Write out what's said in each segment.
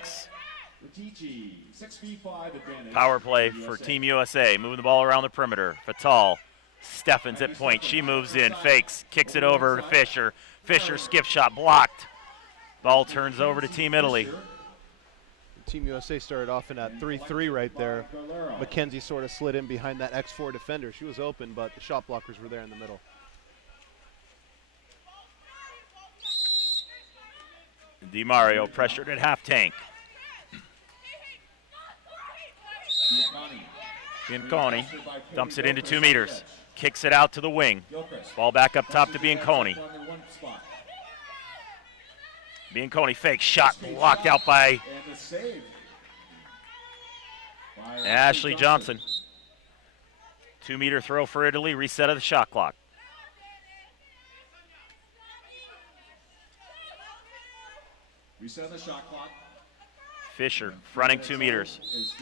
box. Power play for Team USA. Moving the ball around the perimeter. Fatal. Steffens at point. She moves in, fakes, kicks it over to Fisher. Fisher skip shot blocked. Ball turns over to Team Italy. Team USA started off in that 3-3 right there. Mackenzie sort of slid in behind that X4 defender. She was open, but the shot blockers were there in the middle. DiMario pressured at half tank. Bianconi dumps it into 2 meters. Kicks it out to the wing. Ball back up top to Bianconi. Bianconi fake shot blocked out by Ashley Johnson. 2 meter throw for Italy, reset of the shot clock. Reset of the shot clock. Fisher fronting 2 meters.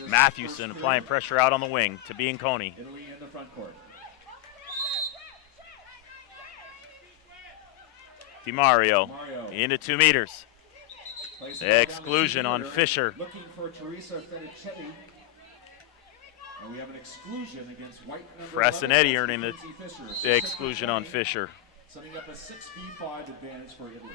Matthewson applying pressure out on the wing to Bianconi. Italy in the front court. DiMario into 2 meters. Exclusion on Fisher. Looking for Teresa Fetticetti. And we have an exclusion against white number Frasinetti 11, earning the exclusion on Fisher. Setting up a 6v5 advantage for Italy.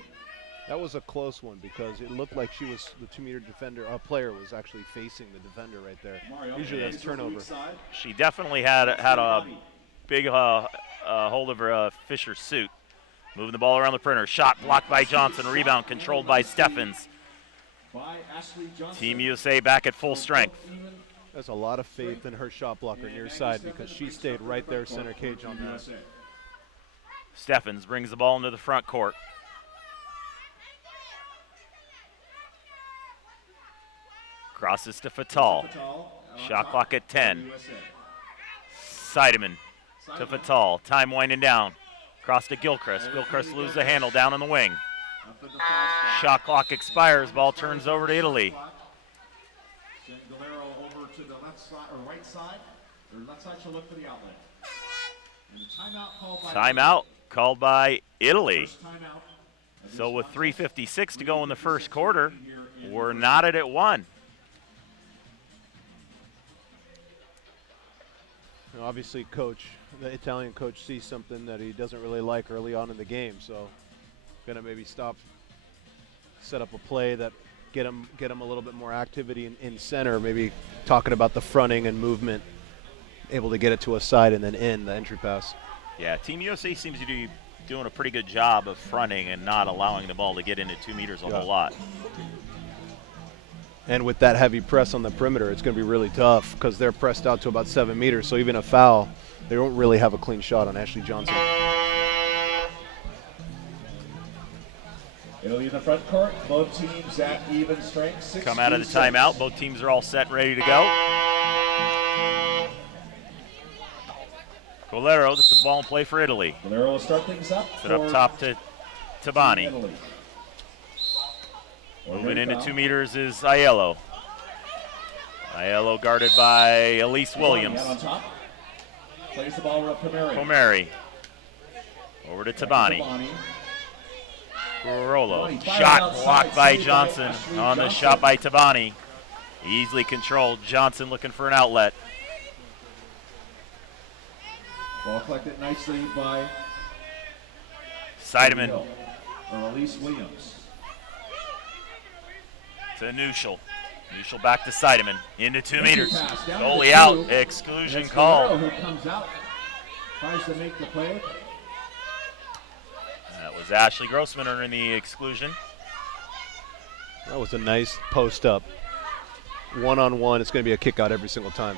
That was a close one because it looked like she was the 2 meter defender. Our player was actually facing the defender right there. Usually that's turnover. She definitely had a big hold of her Fisher's suit. Moving the ball around the perimeter. Shot blocked by Johnson. Rebound controlled by Steffens. Team USA back at full strength. There's a lot of faith in her shot blocker near side because she stayed right there center cage on that. Steffens brings the ball into the front court. Crosses to Fatal. Shot clock at 10. Seidemann to Fatal. Time winding down. Cross to Gilchrist. Gilchrist loses the handle down in the wing. Shot clock expires. Ball turns over to Italy. Send Galero over to the left side or right side. Or left side, she'll look for the outlet. And the timeout called by Italy. Timeout. So with 3:56 to go in the first quarter, we're knotted at 1. Obviously, the Italian coach sees something that he doesn't really like early on in the game, so gonna maybe set up a play that get him a little bit more activity in center. Maybe talking about the fronting and movement, able to get it to a side and then in the entry pass. Yeah, Team USA seems to be doing a pretty good job of fronting and not allowing the ball to get into 2 meters a whole lot. And with that heavy press on the perimeter, it's going to be really tough because they're pressed out to about 7 meters. So even a foul, they don't really have a clean shot on Ashley Johnson. Italy in the front court. Both teams at even strength. Come out of the timeout. Both teams are all set and ready to go. Galero to put the ball in play for Italy. Galero will start things up. Put up top to Tabani. Moving into 2 meters is Aiello. Aiello guarded by Elise Williams. On top. Plays the ball with Pomeri. Over to Tabani. Rolo. Shot blocked by Johnson on the shot by Tabani. Easily controlled. Johnson looking for an outlet. Ball collected nicely by Seidemann. Or Elise Williams. To Nuschel. Nuschel back to Seidemann. Into 2 meters. Goalie out. Exclusion call. Who comes out. Tries to make the play. That was Ashley Grossman earning the exclusion. That was a nice post up. 1-on-1. It's going to be a kick out every single time.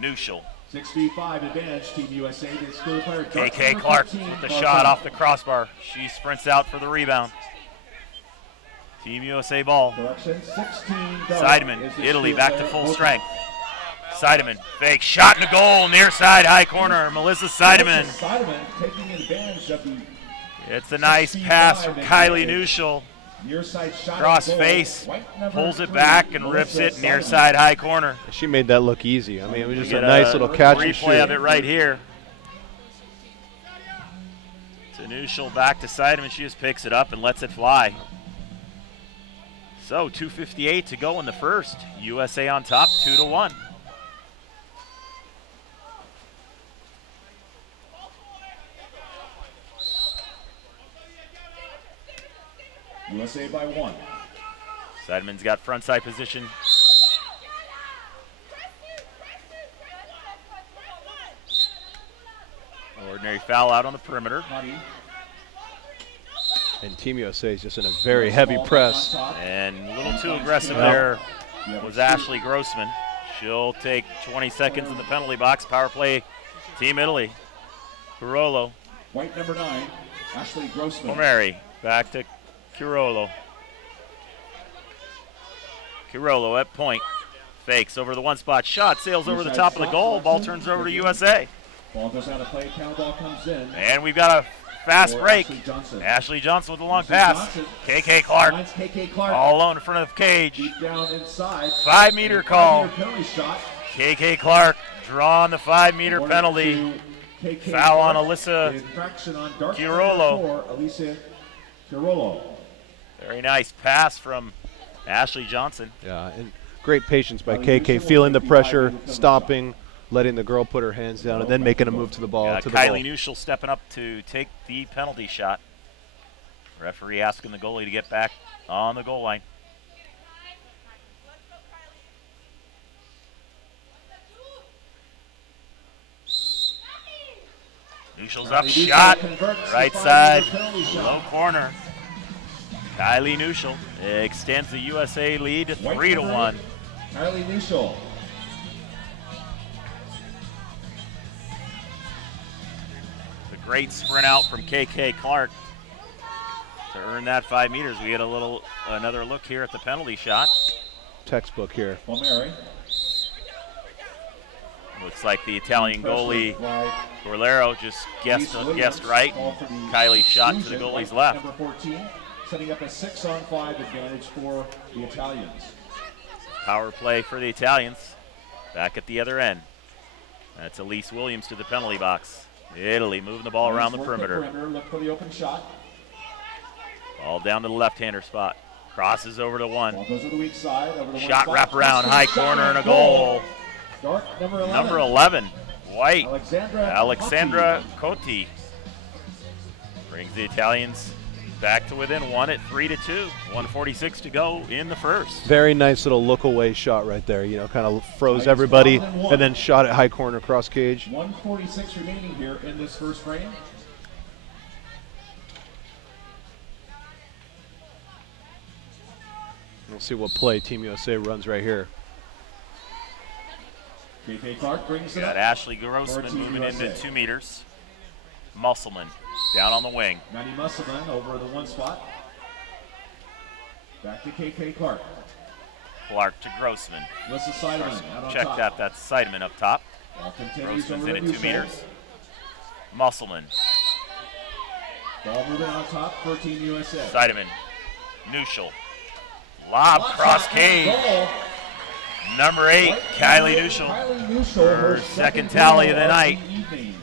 Nuschel. 6v5 advantage, Team USA. KK Clark with the shot off the crossbar. She sprints out for the rebound. Team USA ball. Seidemann, Italy back to full strength. Seidemann, fake shot in the goal, near side, high corner. Melissa Seidemann. Taking advantage of the it's a nice pass from Kylie Nuschel. Cross face, pulls it back and rips it near side, high corner. She made that look easy. I mean, it was just a nice little catch and shoot. Replay of it right here. To Nuschel, back to Seidemann. She just picks it up and lets it fly. So 2:58 to go in the first. USA on top, 2-1. USA by 1. Seidman's got front side position. Ordinary foul out on the perimeter. And Team USA is just in a very heavy press. And a little too aggressive there was Ashley Grossman. She'll take 20 seconds in the penalty box. Power play, Team Italy. Pirolo. White number 9, Ashley Grossman. Pomeri back to Kirolo. Kirolo at point. Fakes over the one spot. Shot sails over the top of the goal. Ball turns over to USA. Ball goes out of play. Counter ball comes in. And we've got a fast break. Ashley Johnson. with a long pass. KK Clark all alone in front of the cage. Deep down inside. 5-meter call. 5-meter penalty shot. KK Clark drawing the 5-meter penalty. Foul on Alyssa Kirolo. Very nice pass from Ashley Johnson. Yeah, and great patience by KK, feeling the pressure, stopping, letting the girl put her hands down, and then making a move to the ball. Kylie Nuschel stepping up to take the penalty shot. Referee asking the goalie to get back on the goal line. Nuschel's up, shot, right side, low corner. Kylie Nuschel extends the USA lead to 3-1. Kylie Nuschel. The great sprint out from KK Clark to earn that 5 meters. We get another look here at the penalty shot. Textbook here. Pomeri. Looks like the Italian goalie Gorlero just guessed right. Kylie shot to the goalie's left. Number 14, setting up a 6-on-5 advantage for the Italians. Power play for the Italians. Back at the other end. That's Elise Williams to the penalty box. Italy moving the ball around the perimeter. Look for the open shot. Ball down to the left-hander spot. Crosses over to one. Ball goes to the weak side. Over the shot one wrap around, high corner, and a goal. Dark number 11. Number 11, White, Alexandra Cotti brings the Italians back to within one at 3-2. 1:46 to go in the first. Very nice little look away shot right there. You know, kind of froze everybody and then shot it high corner cross cage. 1:46 remaining here in this first frame. We'll see what play Team USA runs right here. KK Clark brings it Got up. Ashley Grossman moving USA. into 2 meters. Musselman down on the wing. Maddie Musselman over the one spot. Back to KK Clark. Clark to Grossman. Alyssa Seidemann out on Check top. that, that's Seidemann up top. Ball continues Grossman's over in to at 2 Nuschel. meters. Musselman, Ball moving on top for Team USA. Seidemann, Nuschel. Lob, cross cage. Goal. Number 8, Kylie Nuschel. Her second tally of the night. evening.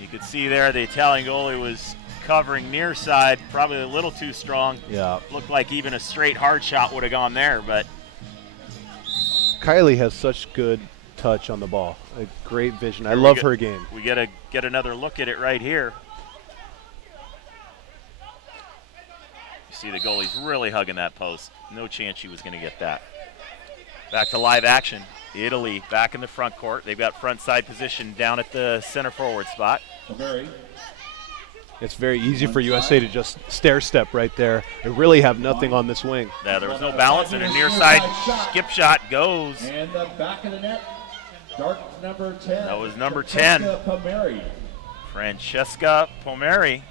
You could see there the Italian goalie was covering near side, probably a little too strong. Yeah. Looked like even a straight hard shot would have gone there, but Kylie has such good touch on the ball. A great vision. I love her game. we gotta get another look at it right here. You see the goalie's really hugging that post. No chance she was gonna get that. Back to live action. Italy back in the front court. They've got front side position down at the center forward spot. It's very easy for USA to just stair step right there and really have nothing on this wing. Yeah, there was no balance, and a near side skip shot goes. And the back of the net, dark number 10. That was number 10. Pomeri. Francesca Pomeri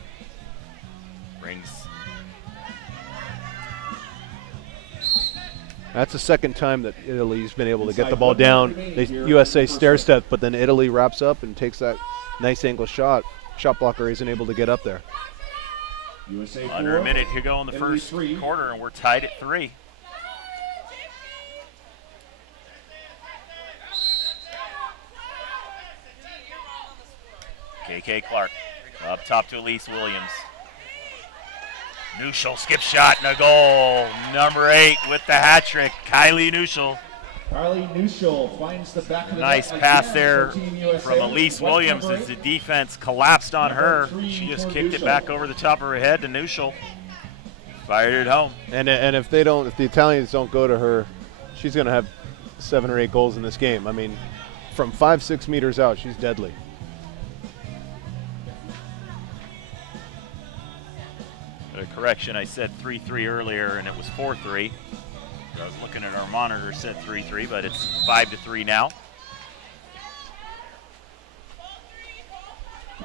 brings. That's the second time that Italy's been able to get the ball down. USA stair step, but then Italy wraps up and takes that nice angle shot. Shot blocker isn't able to get up there. USA Under 4, a minute to go in the Italy first 3. quarter, and we're tied at 3. KK Clark up top to Elise Williams. Nuschel skip shot and a goal. Number 8 with the hat trick, Kylie Nuschel. Kylie Nuschel finds the back of the Nice net pass again there for Team USA. from Elise White Williams number as the 8. defense collapsed on her. Number 3 She just for kicked it Nuschel. back over the top of her head to Nuschel. Fired it home. And if the Italians don't go to her, she's going to have 7 or 8 goals in this game. I mean, from 5-6 meters out, she's deadly. A correction, I said 3-3 earlier, and it was 4-3. I was looking at our monitor, said 3-3, but it's 5-3 now.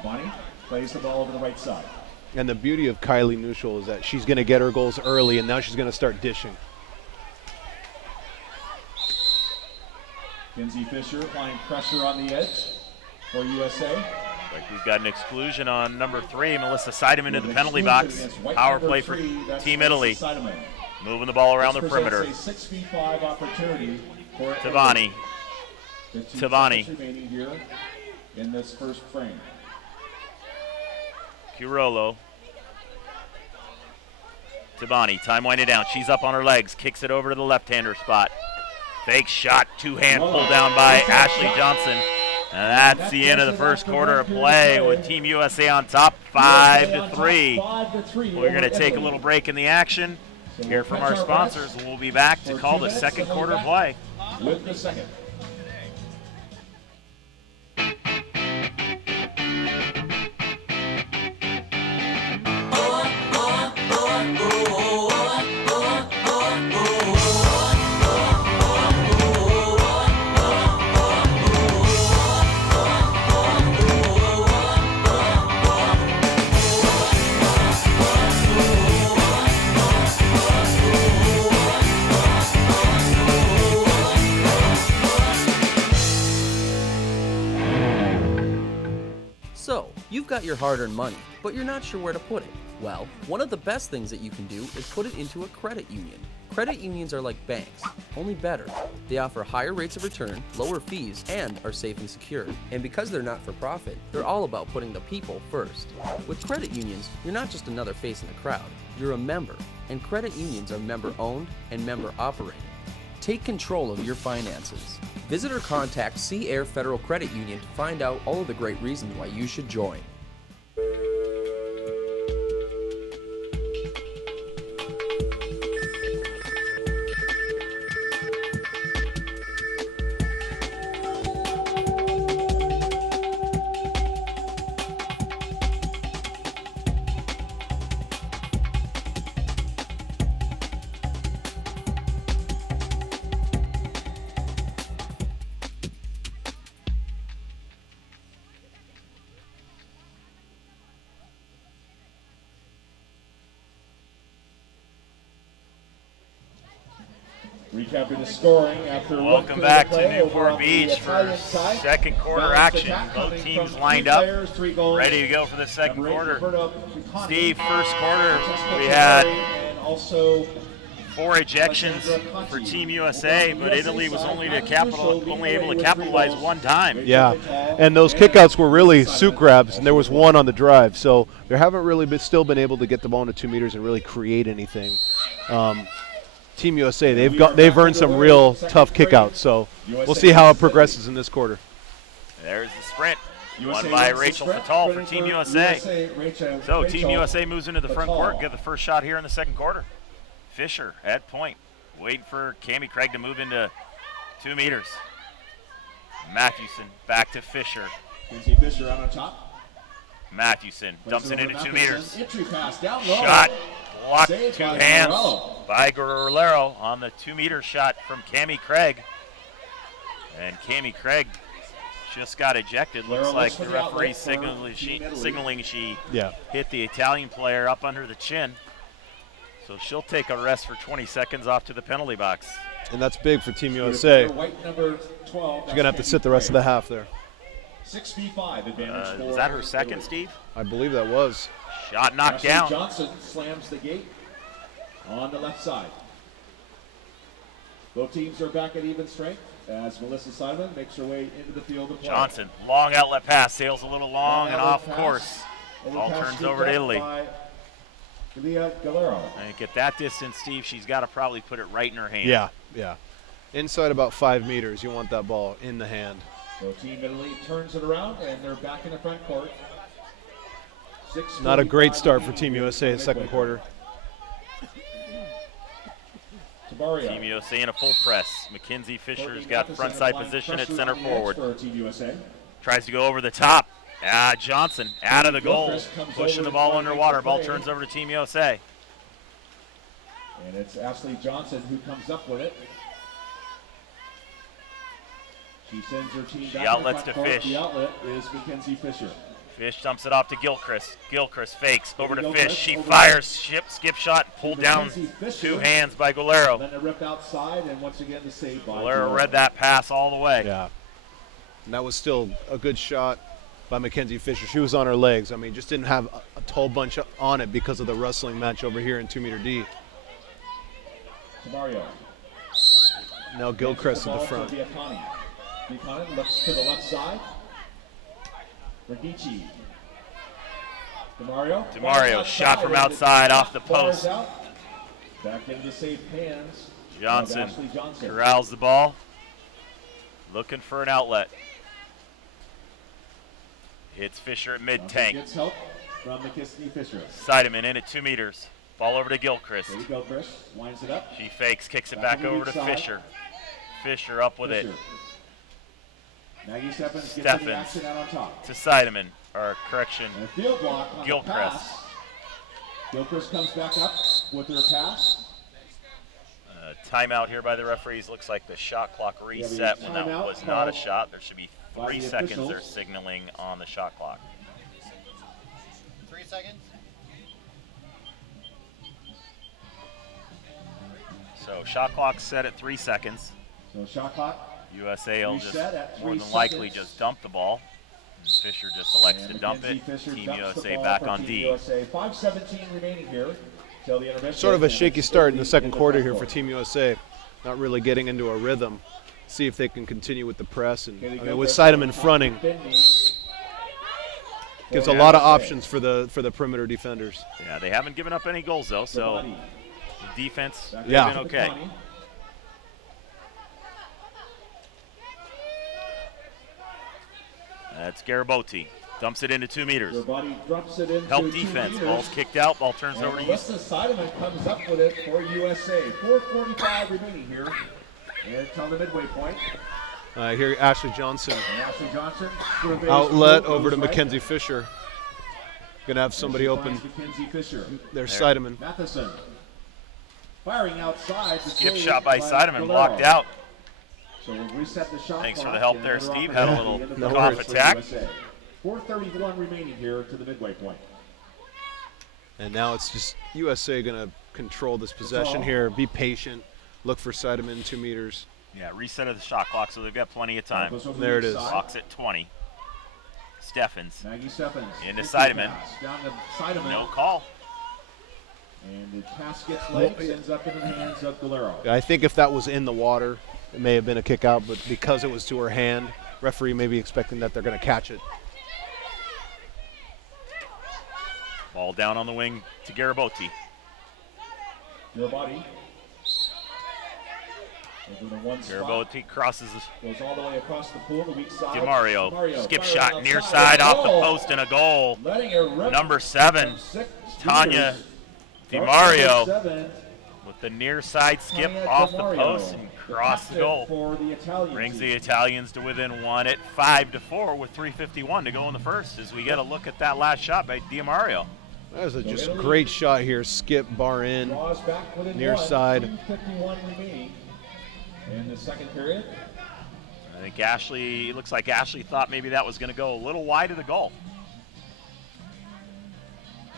Bonnie plays the ball over the right side. And the beauty of Kylie Nuschel is that she's going to get her goals early, and now she's going to start dishing. Kinsey Fisher applying pressure on the edge for USA. Like we've got an exclusion on number 3, Melissa Seidemann in the penalty box. Power play for Team Italy. Moving the ball around the perimeter. A 6v5 opportunity for Tavani. 15 Tavani. seconds remaining here in this first frame. Curolo. Tabani, time winding down. She's up on her legs, kicks it over to the left-hander spot. Fake shot, two-hand pull down by Ashley Johnson. And that's the end of the first quarter of play with Team USA on top, 5-3. We're going to take a little break in the action, hear from our sponsors, and we'll be back to call the second quarter play. With the second. So, you've got your hard-earned money, but you're not sure where to put it. Well, one of the best things that you can do is put it into a credit union. Credit unions are like banks, only better. They offer higher rates of return, lower fees, and are safe and secure. And because they're not for profit, they're all about putting the people first. With credit unions, you're not just another face in the crowd, you're a member. And credit unions are member-owned and member-operated. Take control of your finances. Visit or contact Sea Air Federal Credit Union to find out all of the great reasons why you should join. Recapping the scoring after Welcome back to Newport Beach for second quarter action. Both teams lined up, ready to go for the second quarter. Steve, first quarter, we had 4 ejections for Team USA, but Italy was only able to capitalize one time. Yeah, and those kickouts were really suit grabs, and there was one on the drive. So they haven't really still been able to get the ball into 2 meters and really create anything. Team USA, they've earned some real tough kickouts, so we'll see how it progresses in this quarter. There's the sprint, won by Rachel Fatal for Team USA. So Team USA moves into the front court, get the first shot here in the second quarter. Fisher at point, waiting for Cammie Craig to move into 2 meters. Mathewson back to Fisher. Kinsey Fisher on top. Mathewson dumps it into 2 meters. Entry pass down low. Shot blocked, Saved 2 by hands Guerrero. by Guerrero on the 2-meter shot from Cammie Craig. And Cammie Craig just got ejected. Looks Guerrero like looks the for the referee outlet for signaling she Yeah. hit the Italian player up under the chin. So she'll take a rest for 20 seconds off to the penalty box. And that's big for Team USA. White number 12. She's going to have to sit the rest of the half there. 6v5 advantage for Is that her second, Italy. Steve? I believe that was. Shot knocked Ashley down. Johnson slams the gate on the left side. Both teams are back at even strength as Melissa Simon makes her way into the field of play. Johnson, long outlet pass, sails a little long and outlet off pass. course. Ball Overpass turns scooped over to up Italy. by Leah Galero. And at that distance, Steve, she's got to probably put it right in her hand. Yeah, yeah. Inside about 5 meters, you want that ball in the hand. So Team Italy turns it around, and they're back in the front court. Not a great start for Team USA second quarter. Tabario. Team USA in a full press. Mackenzie Fisher's got front side position at center forward. For Team USA. Tries to go over the top. Johnson out of the goal, pushing the ball underwater. Ball turns over to Team USA. And it's Ashley Johnson who comes up with it. She sends her team back outlets to to Fish. The outlet is Mackenzie Fisher. Fish dumps it off to Gilchrist. Gilchrist fakes over to Gilchrist, Fish. She over fires, skip shot, pulled down Mackenzie Fisher. 2 hands by Golero. Then a rip outside, and once again the save by Golero read that pass all the way. Yeah. And that was still a good shot by Mackenzie Fisher. She was on her legs. I mean, just didn't have a whole bunch on it because of the wrestling match over here in 2 meter D. Tabario. Now Gilchrist at the front. Buchanan looks to the left side. Rigici. DeMario shot from outside off the post. Back into the safe hands. Johnson corrals the ball. Looking for an outlet. Hits Fisher at mid-tank. Gets help from Mackenzie Fisher. Sideman in at 2 meters. Ball over to Gilchrist. There you go, Chris. Winds it up. She fakes, kicks it back over to Fisher. Fisher up with it. Maggie Steffens gets the action out on top. To Sideman, or correction, And a field block on Gilchrist. the pass. Gilchrist comes back up with her pass. Timeout here by the referees. Looks like the shot clock reset when that was not a shot. There should be 3 seconds they're signaling on the shot clock. 3 seconds? So shot clock set at 3 seconds. So shot clock. USA will just reset at 3 more than likely seconds. just dump the ball. And Fisher just elects And to dump Mackenzie it. Fisher Team dumps the USA ball back for on Team D. USA. 5:17 remaining here till the intermission. Sort of a shaky start in the second quarter here for front Team USA. Not really getting into a rhythm. See if they can continue with the press. And court. I mean, with Sideman fronting, gives a Yeah. lot of options for the perimeter defenders. Yeah, they haven't given up any goals though, so the defense has Yeah. been okay. That's Garibaldi. Dumps it into 2 meters. Drops it into Help 2 defense. meters. Ball's kicked out. Ball turns And over to Melissa Sideman comes up with it for USA. 4:45 remaining here until the midway point. Here, Ashley Johnson. And Ashley Johnson surveys Outlet the over to right. Mackenzie Fisher. Gonna have somebody She open. finds Mackenzie Fisher. There's Sideman. Matheson firing outside. The skip save shot by Sideman, Galero. blocked out. So we'll reset the shot Thanks for clock the help and there, another Steve. Had a opportunity little in the cough first for attack. USA. 4:31 remaining here to the midway point. And now it's just USA gonna control this possession here. Be patient. Look for Sideman 2 meters. Yeah, reset of the shot clock, so they've got plenty of time. Goes over There the it is. side. Clock's at 20. Steffens, Maggie Steffens. Into Takes Sideman. the pass down to Sideman. no call. And the pass gets legs, ends up in the hands of Galero. I think if that was in the water, it may have been a kick out, but because it was to her hand, referee may be expecting that they're gonna catch it. Ball down on the wing to Garibaldi. Your body. Over the one spot. Garibaldi crosses Goes all the way across the pool, the weak side. DeMario. Skip firing shot outside. near side off the Goal. post and a goal. Letting it rip Number 7, from 6 Tanya meters. DeMario Number 7, with the near side skip Tanya off the DeMario, post and cross the captain goal. For the Italian Brings team. the Italians to within 1 at 5-4 with 3:51 to go in the first as we get a look at that last shot by DiMario. That was just a great shot here. Skip, bar in. Draws back within Near 1, side. 2:51 remaining in the second period. I think Ashley, it looks like Ashley thought maybe that was going to go a little wide of the goal.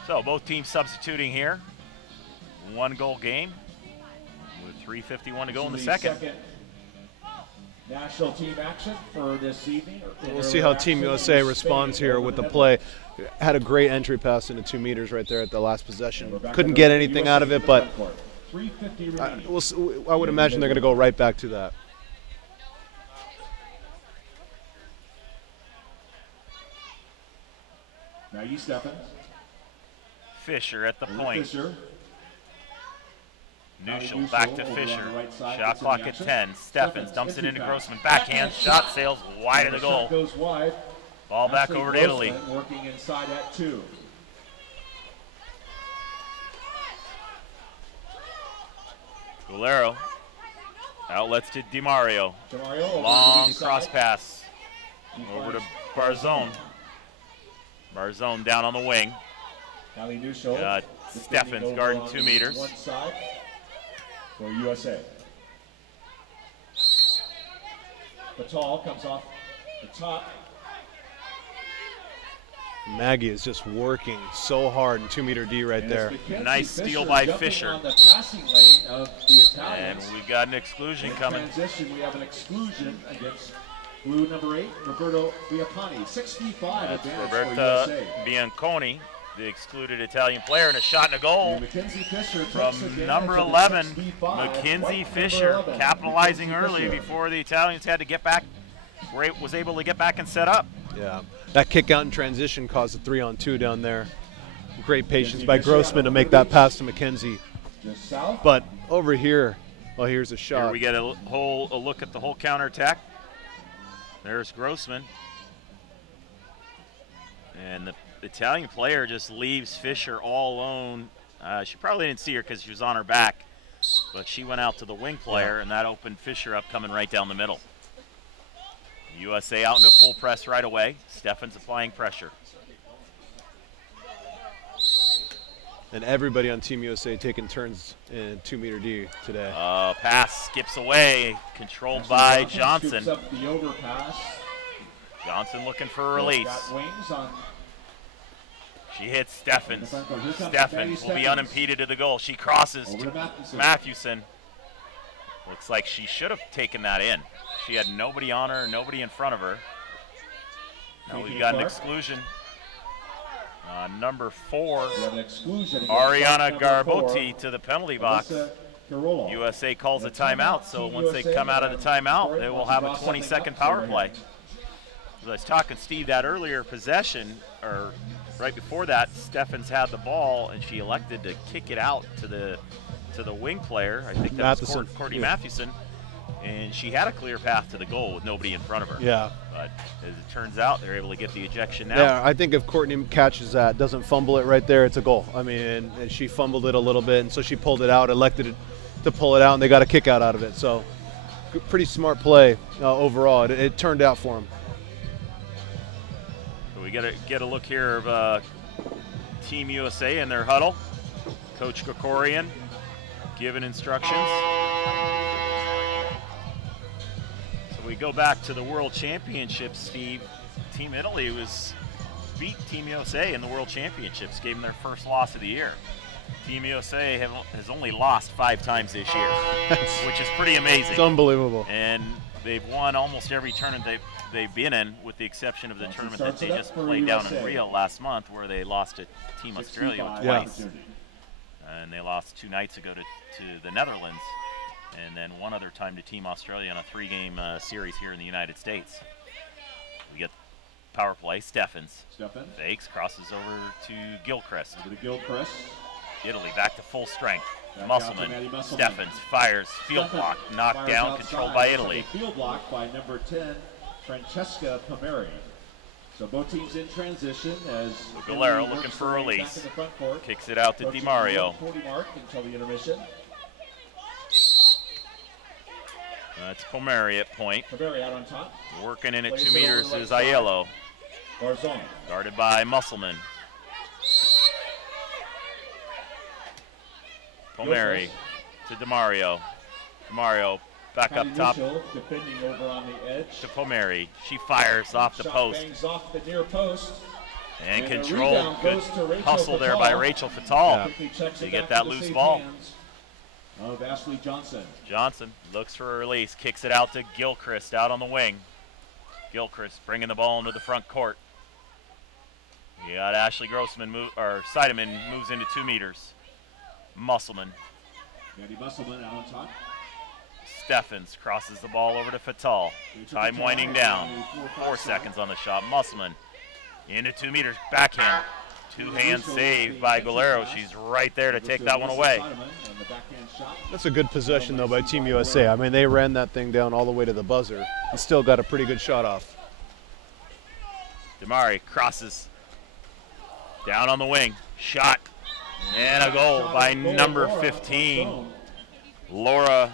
So both teams substituting here. 1-goal game with 3:51 to go in the second. National team action for this evening. We'll see how Team USA responds here with the play. Had a great entry pass into 2 meters right there at the last possession. Couldn't get anything out of it, but 3:50 I remaining. would imagine they're going to go right back to that. Maggie Steffens. Fisher at the Over point. Fisher. Nuschel back to over on Fisher. the right side, Shot gets in clock the at action. 10. Steffens dumps it into pass. Grossman. Backhand shot sails wide of the And shot goal. goes wide. Ball back Ashley over to Italy. Grossman working inside at 2. Gulero outlets to DiMario. DeMario over Long to the cross side. pass over to Barzone. Barzone down on the wing. Callie Nuschel. Steffens over guarding on 2 the meters. One side for USA. Batal comes off the top. Maggie is just working so hard in 2-meter D right And there. it's Mackenzie Nice steal Fisher by jumping Fisher. on the passing lane of the And Italians. we've got an exclusion In coming. transition, we have an exclusion against blue number 8, Roberto Bianconi. 65 That's advantage for Roberta USA. Bianconi, the excluded Italian player, and a shot and a goal Mackenzie Fisher takes from advantage number of the 11, 65. Mackenzie Number Fisher, 11, capitalizing Mackenzie early Fisher. before the Italians had to get back, was able to get back and set up. Yeah, that kick out in transition caused a 3-on-2 down there. Great patience by Grossman to make that pass to McKenzie. Just south. But over here, well, here's a shot. Here we get a look at the whole counterattack. There's Grossman. And the Italian player just leaves Fisher all alone. She probably didn't see her because she was on her back, but she went out to the wing player, and that opened Fisher up coming right down the middle. USA out into full press right away. Steffens applying pressure. And everybody on Team USA taking turns in 2-meter D today. Pass skips away, controlled by Johnson. Scoops up the overpass. Johnson looking for a release. Got wings on. She hits Steffens. Here comes Steffens will be Steffens. unimpeded to the goal. She crosses Over to to Mathewson. Mathewson. Looks like she should have taken that in. She had nobody on her, nobody in front of her. Now we've got an exclusion. Number 4, We have an exclusion against Ariana number Garbotti 4, to the penalty box. Alyssa Carollo. USA calls a The timeout, so Team once they USA come out of the timeout, Corey they will wants to have a draw something 20-second up power for play. him. As I was talking to Steve that earlier possession, or right before that, Steffens had the ball and she elected to kick it out to the wing player. I think that was Matheson. Courtney Yeah. Mathewson, and she had a clear path to the goal with nobody in front of her. Yeah. But as it turns out, they're able to get the ejection now. Yeah, I think if Courtney catches that, doesn't fumble it right there, it's a goal. I mean, and she fumbled it a little bit, and so she pulled it out, elected to pull it out, and they got a kick out of it. So pretty smart play overall. It turned out for them. So we get a look here of Team USA in their huddle. Coach Krikorian giving instructions. So we go back to the World Championships, Steve. Team Italy beat Team USA in the World Championships, gave them their first loss of the year. Team USA has only lost 5 times this year, which is pretty amazing. It's unbelievable. And they've won almost every tournament they've been in, with the exception of the tournament that they just played down in Rio last month, where they lost to Team Australia twice. And they lost 2 nights ago to the Netherlands, and then one other time to Team Australia in a 3-game series here in the United States. We get power play. Steffens fakes, crosses over to Gilchrist. Over to Gilchrist. Italy back to full strength. Back out to Musselman, Maddie Musselman. Steffens fires, field block, knocked Fires down, outside. controlled by Italy. Field block by number 10, Francesca Pomeri. So both teams in transition as Galero Italy looking works for their a way back release. in the front court. Kicks it out to Approaching DiMario. the 40 mark until the intermission. That's Pomeri at point. Pomeri out on top. Working in at Plays 2 it over meters the right is side. Aiello. Barzone. Guarded by Musselman. Pomeri to DiMario. DiMario back up top Nuschel defending over on the edge. to Pomeri. She fires off the Shot post bangs off the near post. and And the control. rebound Good goes to Rachel hustle there by Fatal. Rachel Fatal. Quickly checks to it get back that to the loose safe ball. hands of Ashley Johnson. Johnson looks for a release, kicks it out to Gilchrist out on the wing. Gilchrist bringing the ball into the front court. You got Ashley Grossman, Seidemann moves into 2 meters. Musselman. Maddie Musselman out on top. Steffens crosses the ball over to Fatal. Time winding down. 4 seconds on the shot. Musselman into 2 meters. Backhand. Two-hand save by Galero. She's right there to take that one away. That's a good possession, though, by Team USA. I mean, they ran that thing down all the way to the buzzer and still got a pretty good shot off. Damari crosses down on the wing. Shot. And a goal by number 15. Laura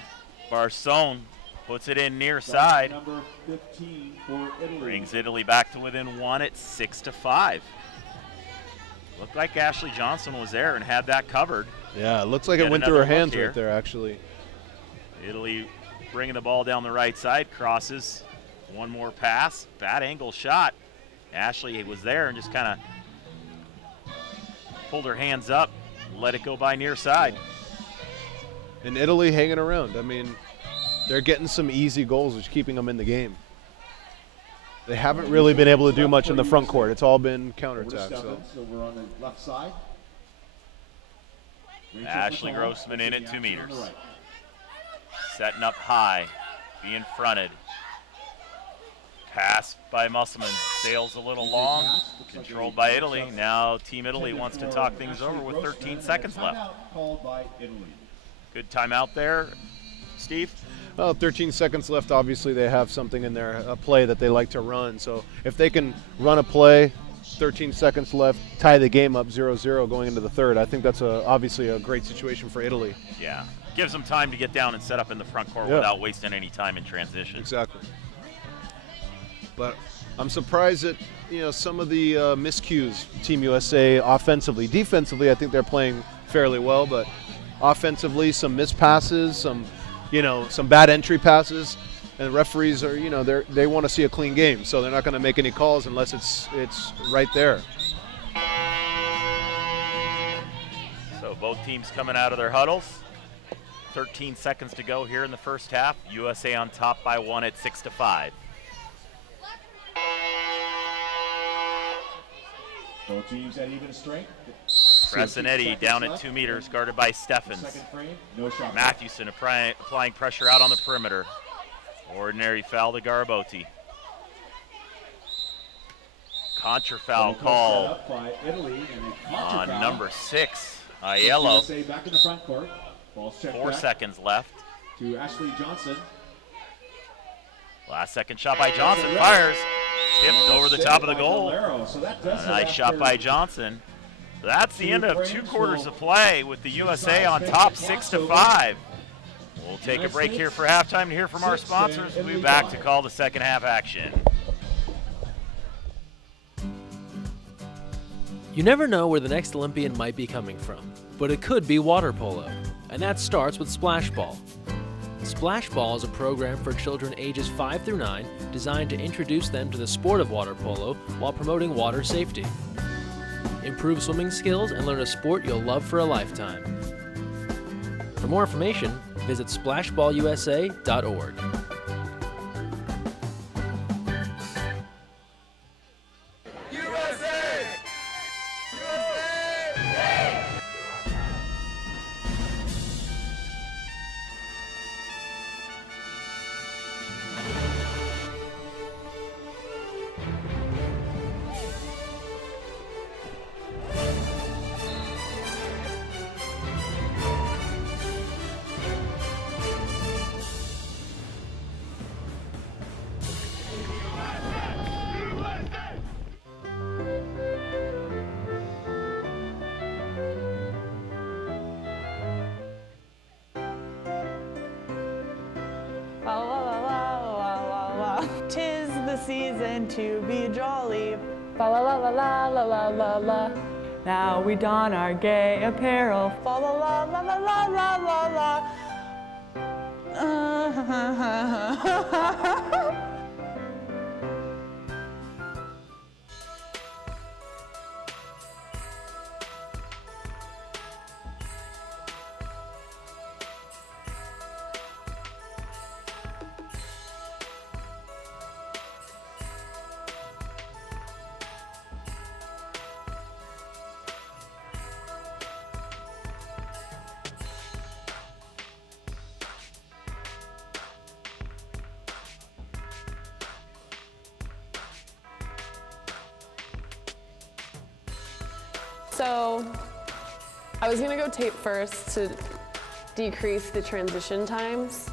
Barson puts it in near side. Number 15 for Italy. Brings Italy back to within one at 6-5. Looked like Ashley Johnson was there and had that covered. Yeah, it looks like it Get went through her another look hands here. right there, actually. Italy bringing the ball down the right side, crosses. One more pass, bad angle shot. Ashley was there and just kind of pulled her hands up, let it go by near side. And Italy hanging around. I mean, they're getting some easy goals, which is keeping them in the game. They haven't really been able to do much in the front court. It's all been counterattack. So we're on the left side. Ashley Grossman in at 2 meters. Setting up high, being fronted. Pass by Musselman, sails a little long, controlled by Italy. Now Team Italy wants to talk things over with 13 seconds left. Good timeout there, Steve. Well, 13 seconds left. Obviously, they have something in there, a play that they like to run. So if they can run a play, 13 seconds left, tie the game up 0-0 going into the third, I think that's obviously a great situation for Italy. Yeah, gives them time to get down and set up in the front court without wasting any time in transition. Exactly. But I'm surprised at some of the miscues Team USA offensively. Defensively, I think they're playing fairly well, but offensively, some missed passes, some bad entry passes, and referees are they want to see a clean game, so they're not going to make any calls unless it's right there. So both teams coming out of their huddles. 13 seconds to go here in the first half. USA on top by 1 at 6-5. Both teams at even strength. Bressinetti down at 2 meters, guarded by Steffens. Second frame, no shot. Mathewson applying pressure out on the perimeter. Ordinary foul to Garibotti. Contra foul called on number 6, Aiello. USA back in the front court. Ball's checked 4 back seconds left. to Ashley Johnson. Last second shot by Johnson, fires. Tipped over the top of the goal. So that does Nice shot by Johnson. That's the end of 2 quarters of play with the USA on top 6-5. We'll take a break here for halftime to hear from our sponsors. We'll be back to call the second half action. You never know where the next Olympian might be coming from, but it could be water polo, and that starts with Splash Ball. Splash Ball is a program for children ages 5 through 9 designed to introduce them to the sport of water polo while promoting water safety. Improve swimming skills and learn a sport you'll love for a lifetime. For more information, visit splashballusa.org. La la la la la la la. 'Tis the season to be jolly. La la la la la la la la la. Now we don our gay apparel. La la la la la la la la la. So I was gonna go tape first to decrease the transition times,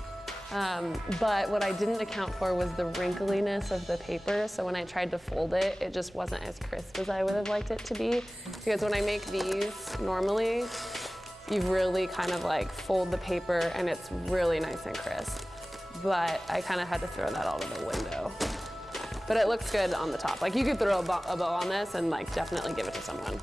but what I didn't account for was the wrinkliness of the paper. So when I tried to fold it, it just wasn't as crisp as I would have liked it to be. Because when I make these normally, you really kind of like fold the paper and it's really nice and crisp. But I kind of had to throw that out of the window. But it looks good on the top. Like you could throw a bow on this and like definitely give it to someone.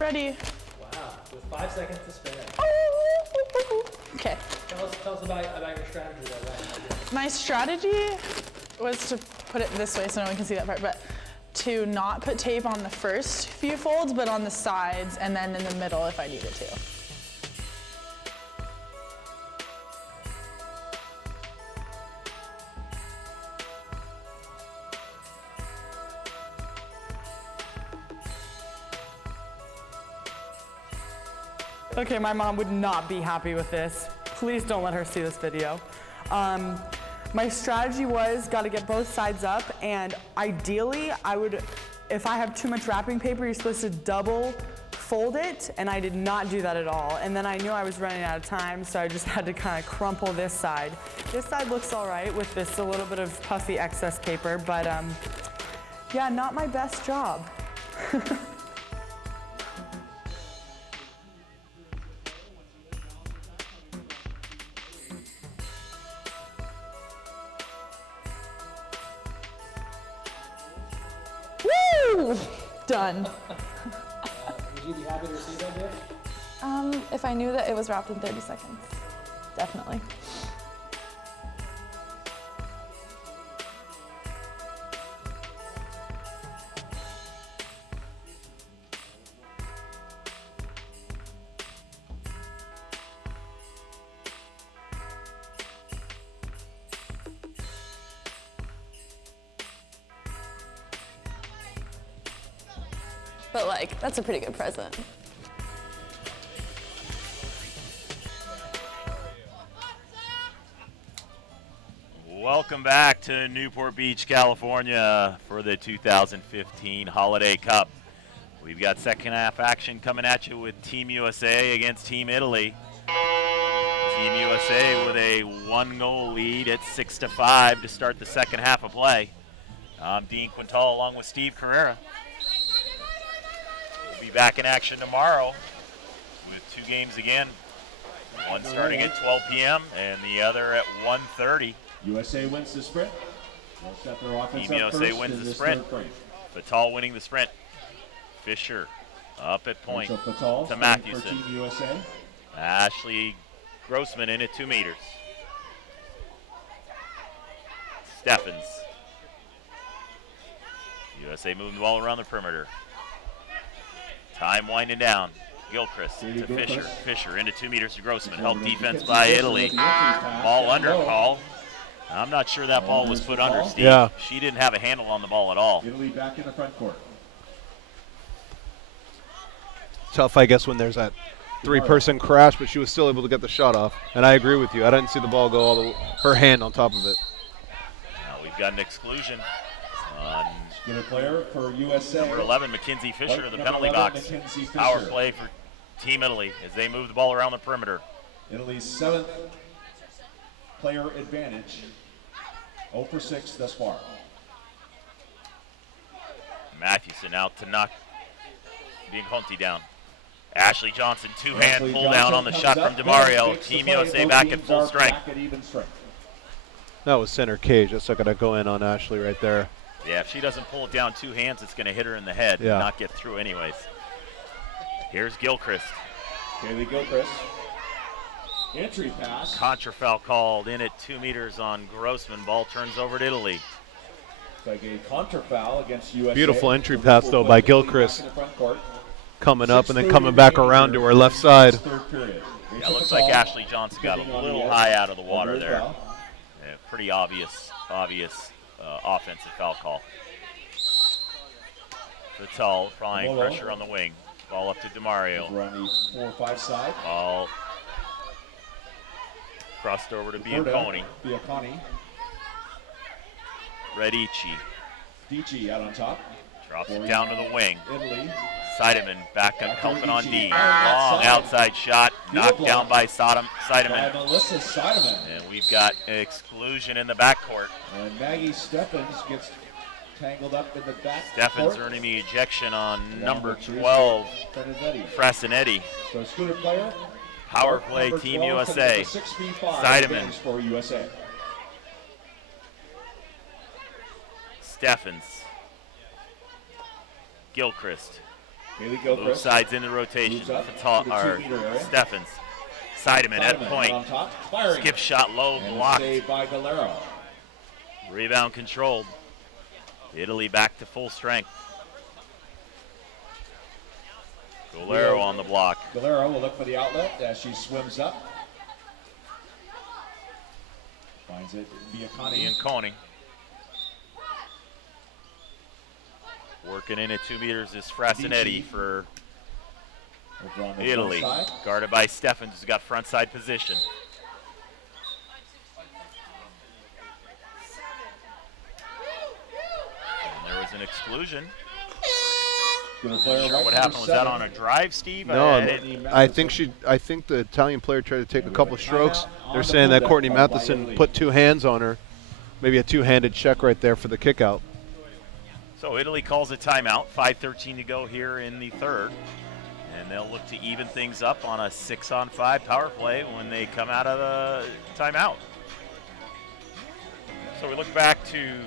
Ready. Wow, with 5 seconds to spare. Okay. Tell us about your strategy there, right? My strategy was to put it this way so no one can see that part, but to not put tape on the first few folds, but on the sides and then in the middle if I needed to. Okay, my mom would not be happy with this. Please don't let her see this video. My strategy was gotta get both sides up, and ideally I would, if I have too much wrapping paper, you're supposed to double fold it, and I did not do that at all. And then I knew I was running out of time, so I just had to kind of crumple this side. This side looks all right with this a little bit of puffy excess paper, but yeah, not my best job. Woo! Done. Would you be happy to receive that gift? If I knew that it was wrapped in 30 seconds, definitely. But like, that's a pretty good present. Welcome back to Newport Beach, California for the 2015 Holiday Cup. We've got second half action coming at you with Team USA against Team Italy. Team USA with a 1-goal lead at 6-5 to start the second half of play. I'm Dean Quintal along with Steve Carrera. We'll be back in action tomorrow with two games again. One starting at 12 p.m. and the other at 1:30. USA wins the sprint. They'll set their offense Team up USA first wins in the this sprint. third frame. Fatal winning the sprint. Fisher up at point So Fatal to starting for Mathewson. Team USA. Ashley Grossman in at 2 meters. Steffens. USA moving the ball around the perimeter. Time winding down. Gilchrist to Fisher. Fisher into 2 meters to Grossman. Help defense by Italy. Ball under call. I'm not sure that ball was put under, Steve. Yeah. She didn't have a handle on the ball at all. Italy back in the front court. Tough, I guess, when there's that three-person crash, but she was still able to get the shot off. And I agree with you. I didn't see the ball go all the her hand on top of it. Now we've got an exclusion on Good player for USA. number 11, Mackenzie Fisher, to the Number penalty 11, box. Mackenzie Fisher. Power play for Team Italy as they move the ball around the perimeter. Italy's 7th player advantage. 0 for 6 thus far. Mathewson out to knock Bianconti down. Ashley Johnson, two-hand Ashley pull down on the Johnson shot comes from up, DeMario. makes the Team play. USA Both back at teams full are strength. back at even strength. That was center cage. That's not going to go in on Ashley right there. Yeah, if she doesn't pull it down two hands, it's going to hit her in the head Yeah. and not get through anyways. Here's Gilchrist. Kaylee Gilchrist. Entry pass. Contra foul called in at 2 meters on Grossman. Ball turns over to Italy. Like a contra foul against USA. Beautiful entry pass, though, by Gilchrist. Back in the front court. Coming up and then coming back around to her left side. Third period. Yeah, it looks like Ashley Johnson got a little high out of the water there. Yeah, pretty obvious offensive foul call. Fatal applying Polo. pressure on the wing. Ball up to DeMario. Over on the 4-5 side. Ball Crossed over to Bianconi. Bianconi. Redici Dici out on top. drops it down to the wing. Italy. Seidemann back up, helping on D. Outside. Long outside shot, knocked down by Seidemann. By Melissa Seidemann. And we've got exclusion in the backcourt. And Maggie Steffens gets tangled up in the back. Steffens earning the ejection on number 12, Frasinetti. So Scooter player. Power play, Team 12, USA. 6v5 Seidemann. For USA. Steffens. Gilchrist. Haley Both Gilchrist. sides in the rotation. Moves up Fatal, to the or 2-meter area. Steffens. Seidemann at point. On top, firing. Skip shot low, And blocked. saved by Galero. Rebound controlled. Italy back to full strength. Golero on the block. Galero will look for the outlet as she swims up. Finds it Bianconi. Bianconi. Working in at 2 meters is Frasinetti for Over on the Italy. front side. Guarded by Steffens, who's got front side position. And there was an exclusion. Good player, Sure right what number happened. Was that 7. on a drive, Steve? No, I I think the Italian player tried to take a couple of strokes. They're saying that Courtney Matheson put 2 hands on her. Maybe a 2-handed check right there for the kick out. So Italy calls a timeout. 5:13 to go here in the third. And they'll look to even things up on a 6-on-5 power play when they come out of the timeout. So we look back to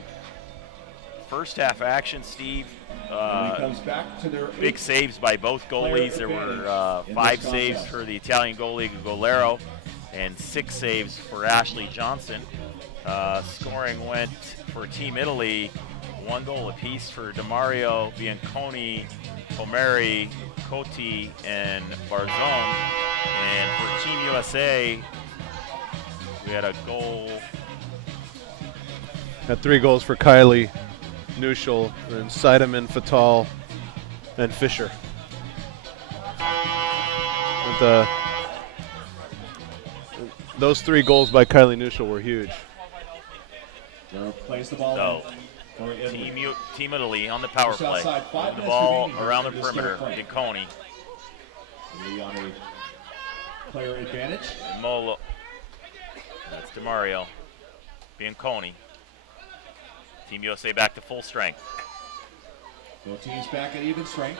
first half action, Steve. Comes back to their Big saves by both goalies. There were 5 saves for the Italian goalie Golero and 6 saves for Ashley Johnson. Scoring went for Team Italy 1 goal apiece for DeMario, Bianconi, Pomeri, Cotti, and Barzone. And for Team USA, we had a goal. Had 3 goals for Kylie Nuschel, and Seidemann, Fatal, and Fisher. And, those 3 goals by Kylie Nuschel were huge. Plays the ball So, for Italy. Team Italy on the power Just play. outside, 5 Moving the minutes ball remaining around the in this third perimeter. frame. Bianconi, Italy on a player advantage. Molo. That's DeMario. Bianconi. Team USA back to full strength. Both teams back at even strength.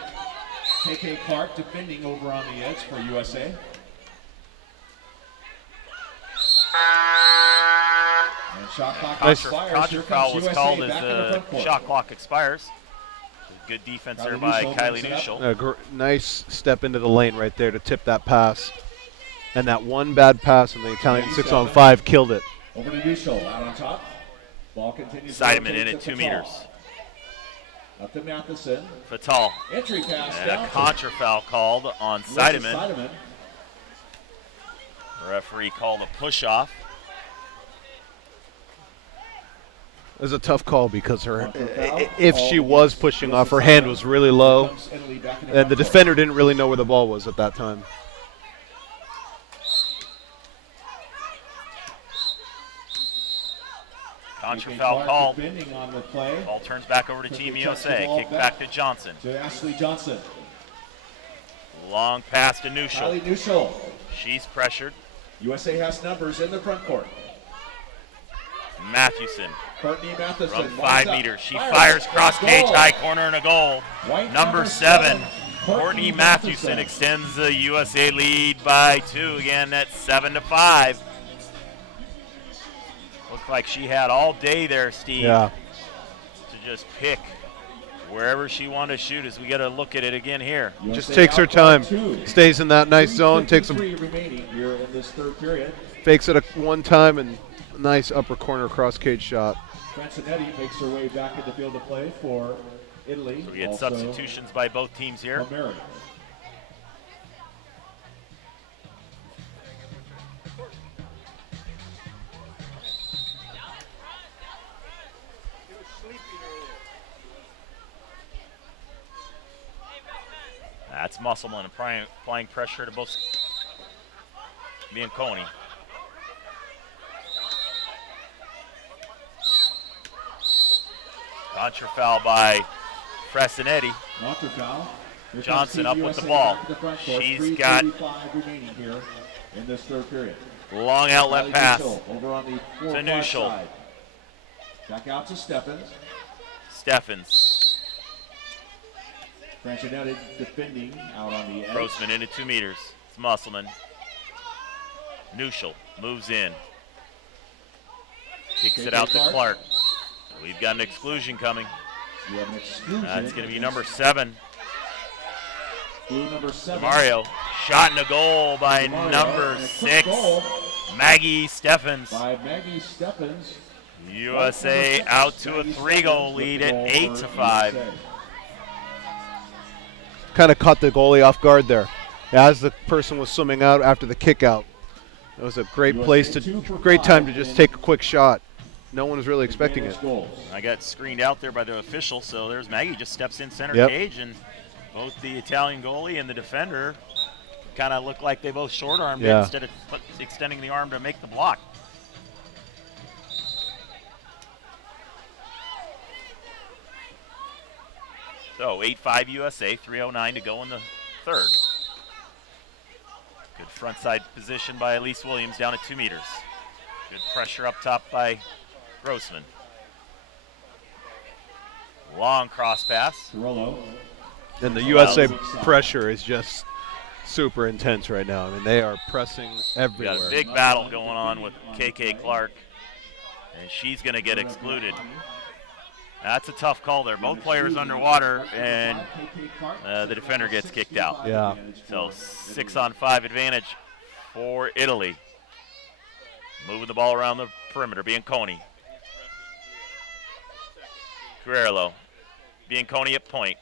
KK Clark defending over on the edge for USA. And shot clock expires. Contra Here foul comes was USA called as back in the the front court. shot clock expires. Good defense there by Kylie Nuschel. A nice step into the lane right there to tip that pass. And that one bad pass in the Italian 6-on-5 killed it. Over to Nuschel, out on top. Ball continues. Seidemann in at 2 meters. Up to Matheson. Fatal. Entry pass And down a to contra foul called on Melissa Seidemann. Seidemann. Referee called a push off. It was a tough call because if she was pushing off, her hand was really low, and the defender didn't really know where the ball was at that time. Contra foul called. On the play. Ball turns back over to Team USA. Kick back to Johnson. To Ashley Johnson. Long pass to Nuschel. Kylie Nuschel. She's pressured. USA has numbers in the front court. Mathewson Courtney Matheson. from 5 winds up, meters. She fires cross cage, Goal. high corner, and a goal. White Number 7, Courtney Mathewson extends the USA lead by 2 again at 7-5. Looked like she had all day there, Steve, Yeah. to just pick wherever she wanted to shoot as we get a look at it again here. Just takes her time, stays in that nice zone, takes some, remaining here in this third period. fakes it one time, and a nice upper corner cross cage shot. Frasinetti makes her way back in the field of play for Italy. So we had Also, substitutions by both teams here. Pomeri. That's Musselman applying pressure to both Bianconi. Contra foul by Fresinetti. Contra foul. Here Johnson comes up with USA the ball. back to the front court. She's got 3:35 remaining here in this third period. long outlet Kylie pass Mitchell over on the 4-5 Nuschel. side. Back out to Stephens. Steffens. Francinetti defending out on the edge. Grossman into 2 meters. It's Musselman. Nuschel moves in. Kicks it out to Clark. We've got an exclusion coming. We have an exclusion. That's going to be number 7. Blue number 7. Mario. Shot and a goal by Demario, number and a quick 6. goal Maggie Steffens. by Maggie Stephens. USA out to a 3-goal lead at 8-5. Kind of caught the goalie off guard there, as the person was swimming out after the kick out. It was a great great time to just take a quick shot. No one was really expecting it. I got screened out there by the official, so there's Maggie just steps in center Yep. cage, and both the Italian goalie and the defender kind of look like they both short-armed it instead of extending the arm to make the block. So 8-5 USA, 3:09 to go in the third. Good front side position by Elise Williams down at 2 meters. Good pressure up top by Grossman. Long cross pass. And the USA pressure is just super intense right now. I mean, they are pressing We everywhere. got a big battle going on with KK Clark, and she's going to get excluded. That's a tough call there. Both players underwater, and the defender gets kicked out. Yeah. So 6-on-5 advantage for Italy. Moving the ball around the perimeter, Bianconi. Guerrero. Bianconi at point.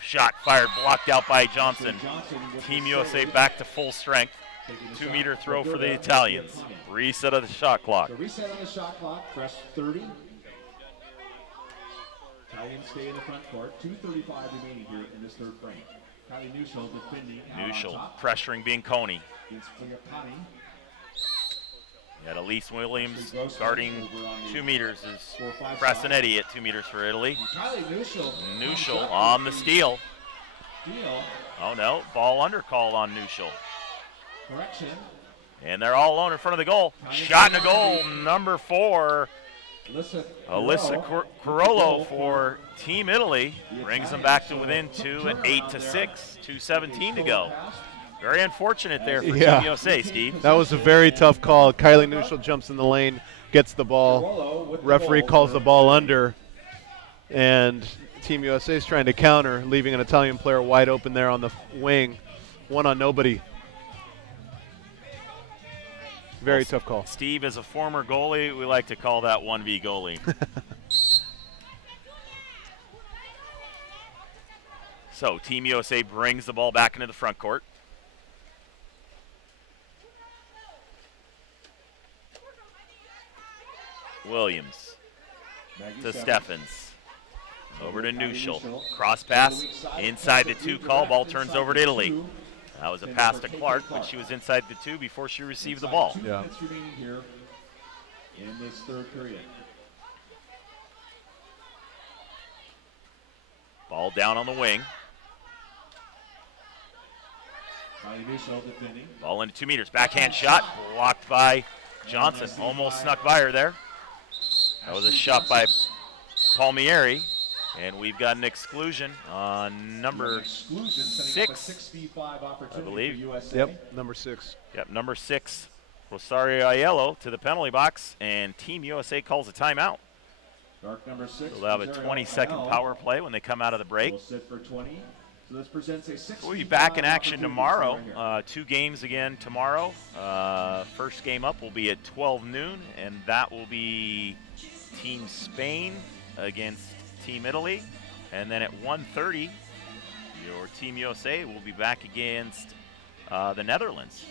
Shot fired, blocked out by Johnson. Team USA back to full strength. 2-meter throw for the Italians. Reset of the shot clock. So reset on the shot clock, press 30. Italians stay in the front court. 2:35 remaining here in this third frame. Kylie Nuschel defending out on Nuschel top. pressuring Bianconi. Against Fliapani. You got Elise Williams guarding 2 meters is Fresinetti at 2 meters for Italy. Kylie Nuschel. Nuschel on the steal. Steal. Oh no, ball under call on Nuschel. Correction. And they're all alone in front of the goal. Shot and a goal, number 4. Alyssa Carollo for Team Italy brings them back to within 2 at 8-6, 2:17 to go. Very unfortunate there for Team USA, Steve. That was a very tough call. Kylie Nuschel jumps in the lane, gets the ball. Referee calls the ball under, and Team USA is trying to counter, leaving an Italian player wide open there on the wing. One on nobody. Very tough call. Steve, as a former goalie, we like to call that 1v goalie. So Team USA brings the ball back into the front court. Williams to Steffens. Over to Nuschel. Cross pass inside the 2 call. Ball turns over to Italy. That was a pass to Clark, but she was inside the 2 before she received the ball. 2 minutes remaining here in this third period. Ball down on the wing. Kylie Nuschel defending. Ball into 2 meters. Backhand shot blocked by Johnson. Almost snuck by her there. That was a shot by Palmieri. And we've got an exclusion on number 6, I believe. Yep, number 6. Yep, number 6, Rosario Aiello to the penalty box, and Team USA calls a timeout. Dark number 6. So they'll have a 20-second power play when they come out of the break. Will sit for 20. So this presents a We'll be back in action tomorrow. 2 games again tomorrow. First game up will be at 12 noon, and that will be Team Spain against Team Italy. And then at 1:30, your Team USA will be back against the Netherlands,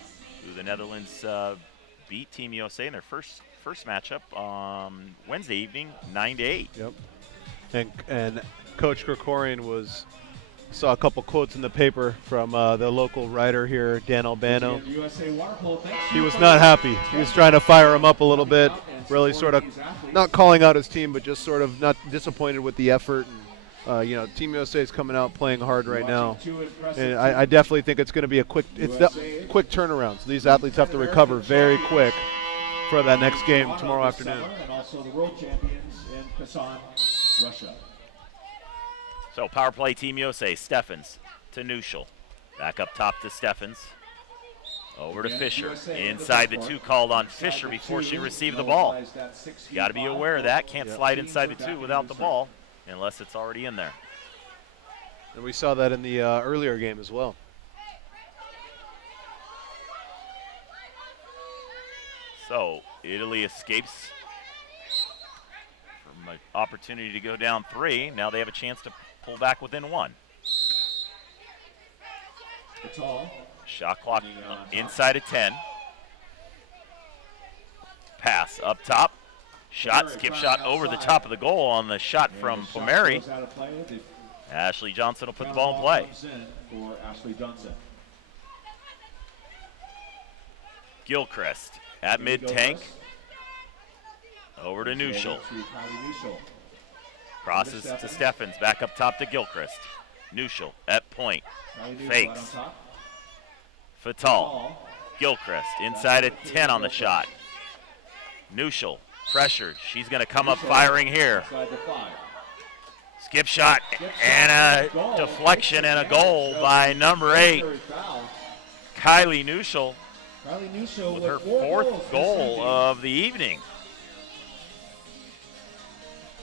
who the Netherlands beat Team USA in their first matchup on Wednesday evening, 9-8. Yep. And Coach Krikorian was Saw a couple quotes in the paper from the local writer here, Dan Albano. He was not happy. He was trying to fire him up a little bit, really sort of not calling out his team, but just sort of not disappointed with the effort. And, Team USA is coming out playing hard right now, and I definitely think it's going to be a quick turnaround. So these athletes have to recover very quick for that next game tomorrow afternoon. And also the world champions in Kazan, Russia. So power play Team USA, Steffens to Nuschel. Back up top to Steffens. Over to Fisher. Inside the 2 called on Fisher before she received the ball. You got to be aware of that. Can't slide inside the 2 without the ball unless it's already in there. And we saw that in the earlier game as well. So Italy escapes from an opportunity to go down 3. Now they have a chance to pull back within 1. Shot clock inside of 10. Pass up top. Shot, skip shot over the top of the goal on the shot from Pomeri. Ashley Johnson will put the ball in play. Gilchrist at mid-tank. Over to Nuschel. Crosses to Steffens, back up top to Gilchrist. Nuschel at point, fakes. Fatal, Gilchrist inside at 10 on the shot. Nuschel, pressured, she's gonna come up firing here. Skip shot and a deflection and a goal by number 8, Kylie Nuschel, with her 4th goal of the evening.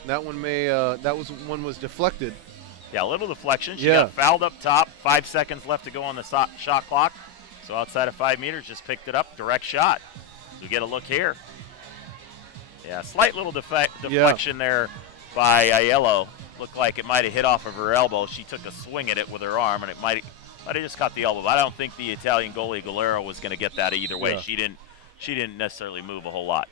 That one was deflected. Yeah, a little deflection. She got fouled up top. 5 seconds left to go on the shot clock. So outside of 5 meters, just picked it up. Direct shot. We get a look here. Yeah, slight little deflection there by Aiello. Looked like it might have hit off of her elbow. She took a swing at it with her arm, and it might have just caught the elbow. But I don't think the Italian goalie Galero was going to get that either way. Yeah. She didn't necessarily move a whole lot.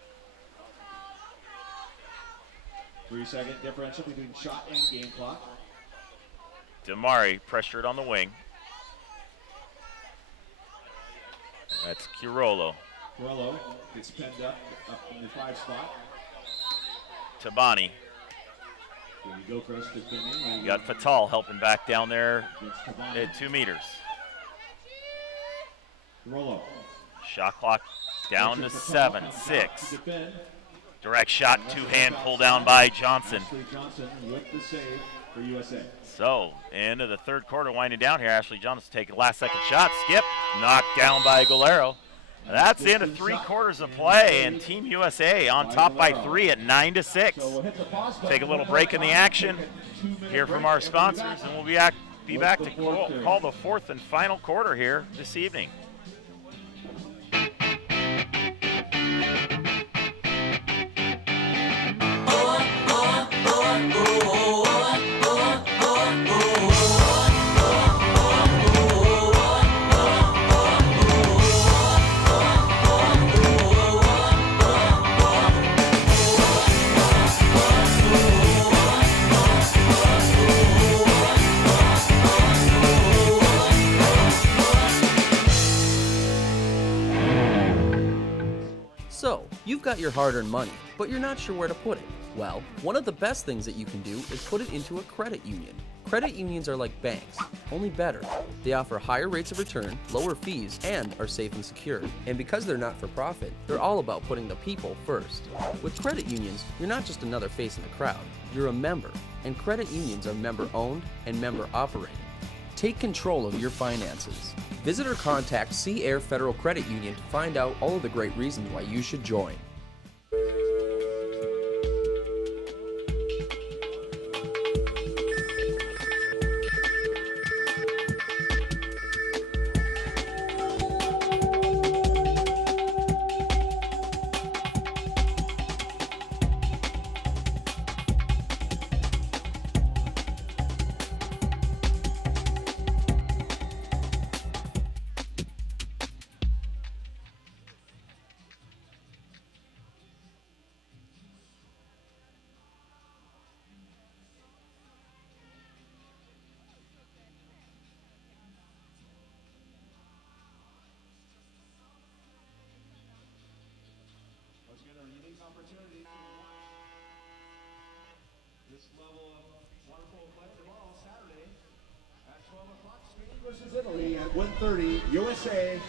3-second differential between shot and game clock. Damari pressured on the wing. That's Curolo. Curolo gets pinned up in the 5 spot. Tabani. You got Fatal helping back down there at 2 meters. Curolo. Shot clock down to 7, 6. Direct shot, 2-hand pull down by Johnson. Johnson with the save for USA. So, end of the 3rd quarter winding down here. Ashley Johnson taking last second shot. Skip, knocked down by Galero. That's the end of 3 quarters of play, and Team USA on top by 3 at 9-6. Take a little break in the action, hear from our sponsors, and we'll be back to call the 4th and final quarter here this evening. So, you've got your hard-earned money, but you're not sure where to put it. Well, one of the best things that you can do is put it into a credit union. Credit unions are like banks, only better. They offer higher rates of return, lower fees, and are safe and secure. And because they're not for profit, they're all about putting the people first. With credit unions, you're not just another face in the crowd, you're a member. And credit unions are member-owned and member-operated. Take control of your finances. Visit or contact Sea Air Federal Credit Union to find out all of the great reasons why you should join. versus Italy at 1:30. USA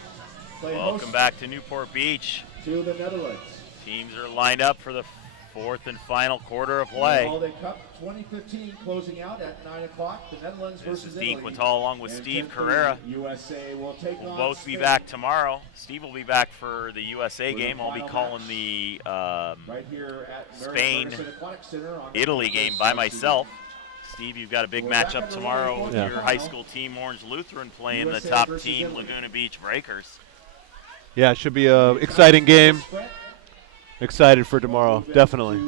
play Welcome host back to Newport Beach. to the Netherlands. Teams are lined up for the fourth and final quarter of The play. Holiday Cup 2015 closing out at 9 o'clock. The Netherlands This versus is Dean Italy. Quintal along with And Steve 10:30, Carrera. USA will take We'll on both be Spain. back tomorrow. Steve will be back for the USA For the game. I'll be final calling match. the Right here at Mary Spain Ferguson Aquatic Center on Italy the game first by season. myself. Steve, you've got a big We're back matchup underway tomorrow for with the your final. high school team, Orange Lutheran, playing the USA top versus team, Italy. Laguna Beach Breakers. Yeah, it should be a exciting game. Excited for tomorrow, definitely.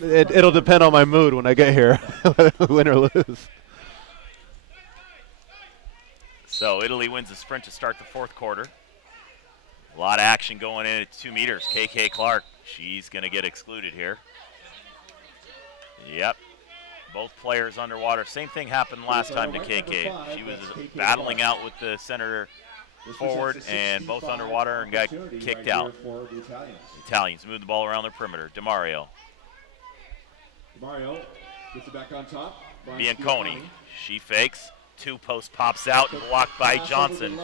It'll depend on my mood when I get here, win or lose. So Italy wins the sprint to start the fourth quarter. A lot of action going in at 2 meters. KK Clark, she's going to get excluded here. Yep. Both players underwater. Same thing happened last time to KK. She was battling out with the center forward and both underwater and got kicked out. The Italians move the ball around the perimeter. DeMario. DeMario gets it back on top. Bianconi. She fakes. 2-post pops out and blocked by Johnson.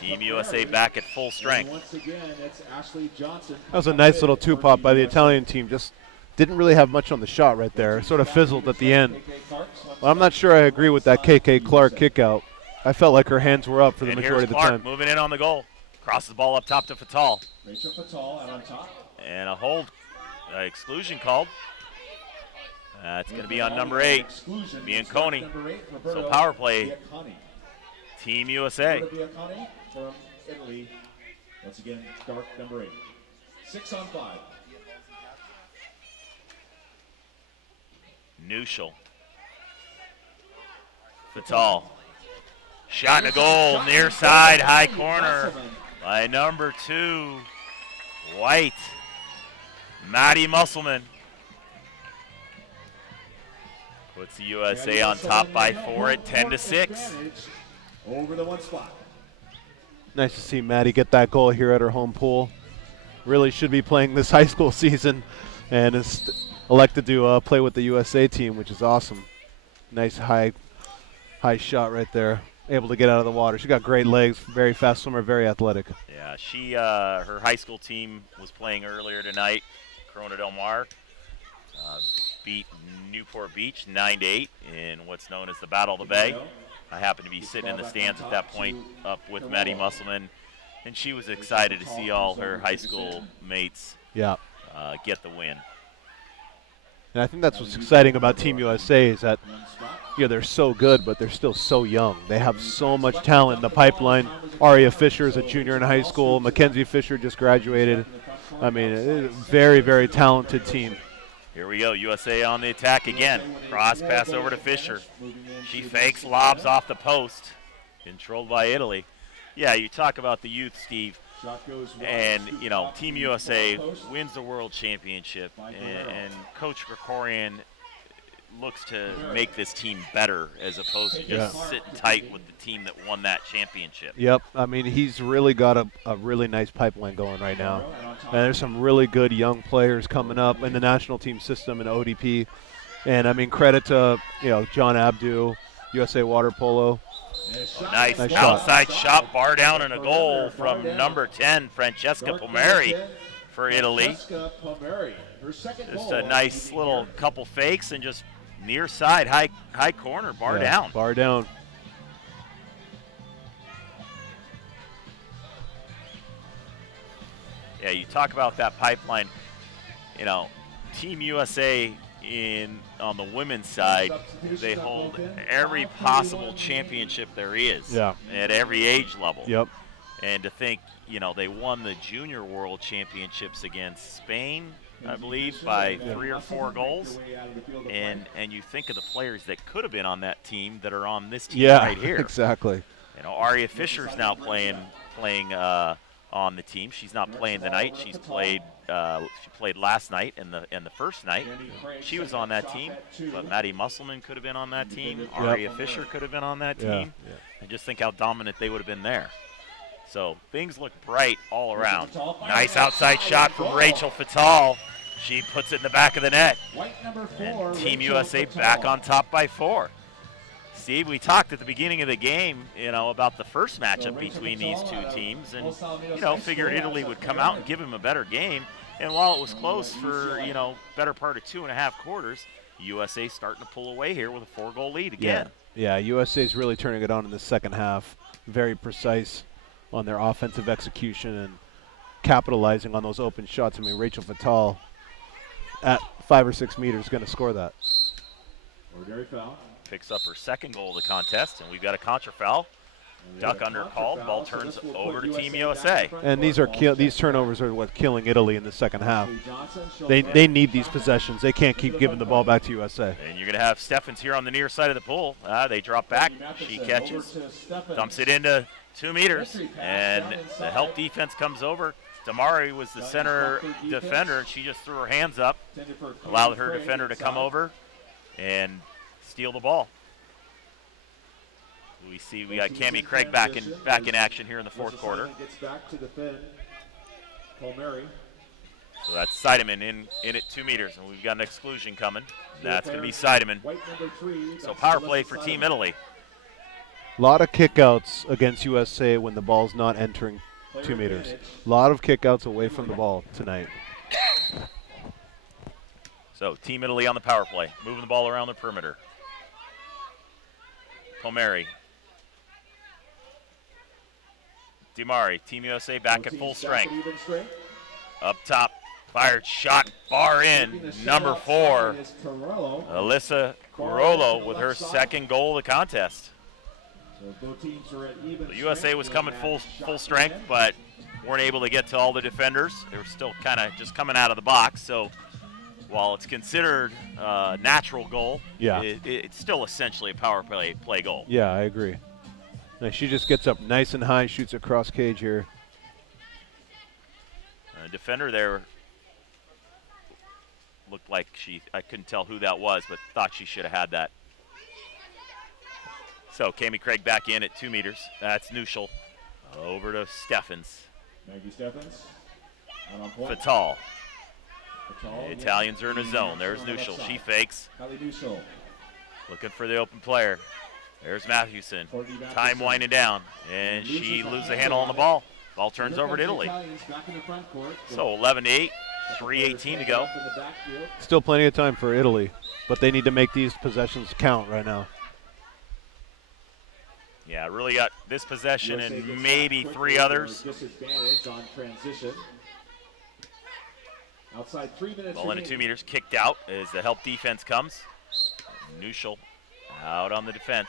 Team USA back at full strength. Once again, it's Ashley Johnson. That was a nice little two-pop by the Italian team. Just didn't really have much on the shot right there. Sort of fizzled at the end. Well, I'm not sure I agree with that KK Clark kick out. I felt like her hands were up for the And majority here's of the Clark time. moving in on the goal. Crosses the ball up top to Fatal. Rachel Fatal out on top. And a hold. Exclusion called. That's going to be on number 8. Bianconi. So power play. Team USA. Bianconi from Italy. Once again, dark number 8. 6 on 5. Nuschel. Fatal. Shot and a goal. Near side, high corner by number 2, White. Maddie Musselman. Puts the USA on top by 4 at 10-6. Over the one spot. Nice to see Maddie get that goal here at her home pool. Really should be playing this high school season and is elected to play with the USA team, which is awesome. Nice high shot right there. Able to get out of the water. She got great legs, very fast swimmer, very athletic. Yeah, she her high school team was playing earlier tonight. Corona Del Mar beat Newport Beach 9-8 in what's known as the Battle of the Bay. I happened to be sitting in the stands at that point up with Maddie Musselman, and she was excited to see all her high school mates get the win. And I think that's what's exciting about Team USA is that they're so good, but they're still so young. They have so much talent in the pipeline. Aria Fisher is a junior in high school. Mackenzie Fisher just graduated. I mean, it is a very, very talented team. Here we go, USA on the attack again. Cross pass over to Fisher. She fakes, lobs off the post. Controlled by Italy. Yeah, you talk about the youth, Steve. And, Team USA wins the World Championship. And Coach Gregorian looks to make this team better as opposed to just sitting tight with the team that won that championship. Yep. I mean, he's really got a really nice pipeline going right now. And there's some really good young players coming up in the national team system and ODP. And, I mean, credit to, John Abdu, USA Water Polo. Nice outside shot, bar down, and a goal from number 10, Francesca Palmieri for Italy. Just a nice little couple fakes and just near side, high corner, bar down. Bar down. Yeah, you talk about that pipeline. Team USA on the women's side, they hold every possible championship there is at every age level. Yep. And to think, they won the Junior World Championships against Spain, I believe, by 3 or 4 goals. And you think of the players that could have been on that team that are on this team right here. Exactly. Aria Fisher's now playing on the team. She's not playing tonight. She played last night and the first night. She was on that team. But Maddie Musselman could have been on that team. Aria Fisher could have been on that team. And just think how dominant they would have been there. So things look bright all around. Nice outside shot from Rachel Fatal. She puts it in the back of the net. And Team USA back on top by 4. Steve, we talked at the beginning of the game, about the first matchup between these two teams, and, figured Italy would come out and give him a better game. And while it was close for, better part of 2.5 quarters, USA starting to pull away here with a 4-goal lead again. Yeah, USA's really turning it on in the second half. Very precise on their offensive execution and capitalizing on those open shots. I mean, Rachel Fatal at 5 or 6 meters is going to score that. Ordinary foul. Picks up her second goal of the contest, and we've got a contra foul. Duck under call. Ball turns over to Team USA. And these turnovers are what's killing Italy in the second half. They need these possessions. They can't keep giving the ball back to USA. And you're going to have Steffens here on the near side of the pool. They drop back. She catches. Dumps it into 2 meters. And the help defense comes over. Damari was the center defender, and she just threw her hands up, allowed her defender to come over and steal the ball. We got Cammie Craig back in action here in the fourth quarter. Gets back to defend. Palmieri. So that's Seidemann in at 2 meters, and we've got an exclusion coming. That's going to be Seidemann. So power play for Team Italy. A lot of kickouts against USA when the ball's not entering 2 meters. A lot of kickouts away from the ball tonight. So Team Italy on the power play, moving the ball around the perimeter. Palmieri. Dimari, Team USA back at full strength. Up top, fired shot, bar in, number 4. Alyssa Carollo with her second goal of the contest. The USA was coming full strength, but weren't able to get to all the defenders. They were still kind of just coming out of the box. So while it's considered a natural goal, it's still essentially a power play goal. Yeah, I agree. Now she just gets up nice and high, shoots across cage here. Defender there looked like I couldn't tell who that was, but thought she should have had that. So Cammie Craig back in at 2 meters. That's Nuschel. Over to Steffens. Maggie Steffens. On point. Fatal. The Italians are in a zone. There's Nuschel. She fakes. Looking for the open player. There's Matthewson. Time winding down. And she loses the handle on the ball. Ball turns over to Italy. So 11-8. 3:18 to go. Still plenty of time for Italy, but they need to make these possessions count right now. Yeah, really got this possession and maybe 3 others. Disadvantage on transition. Outside 3 minutes. Ball into 2 meters, kicked out as the help defense comes. Nuschel out on the defense.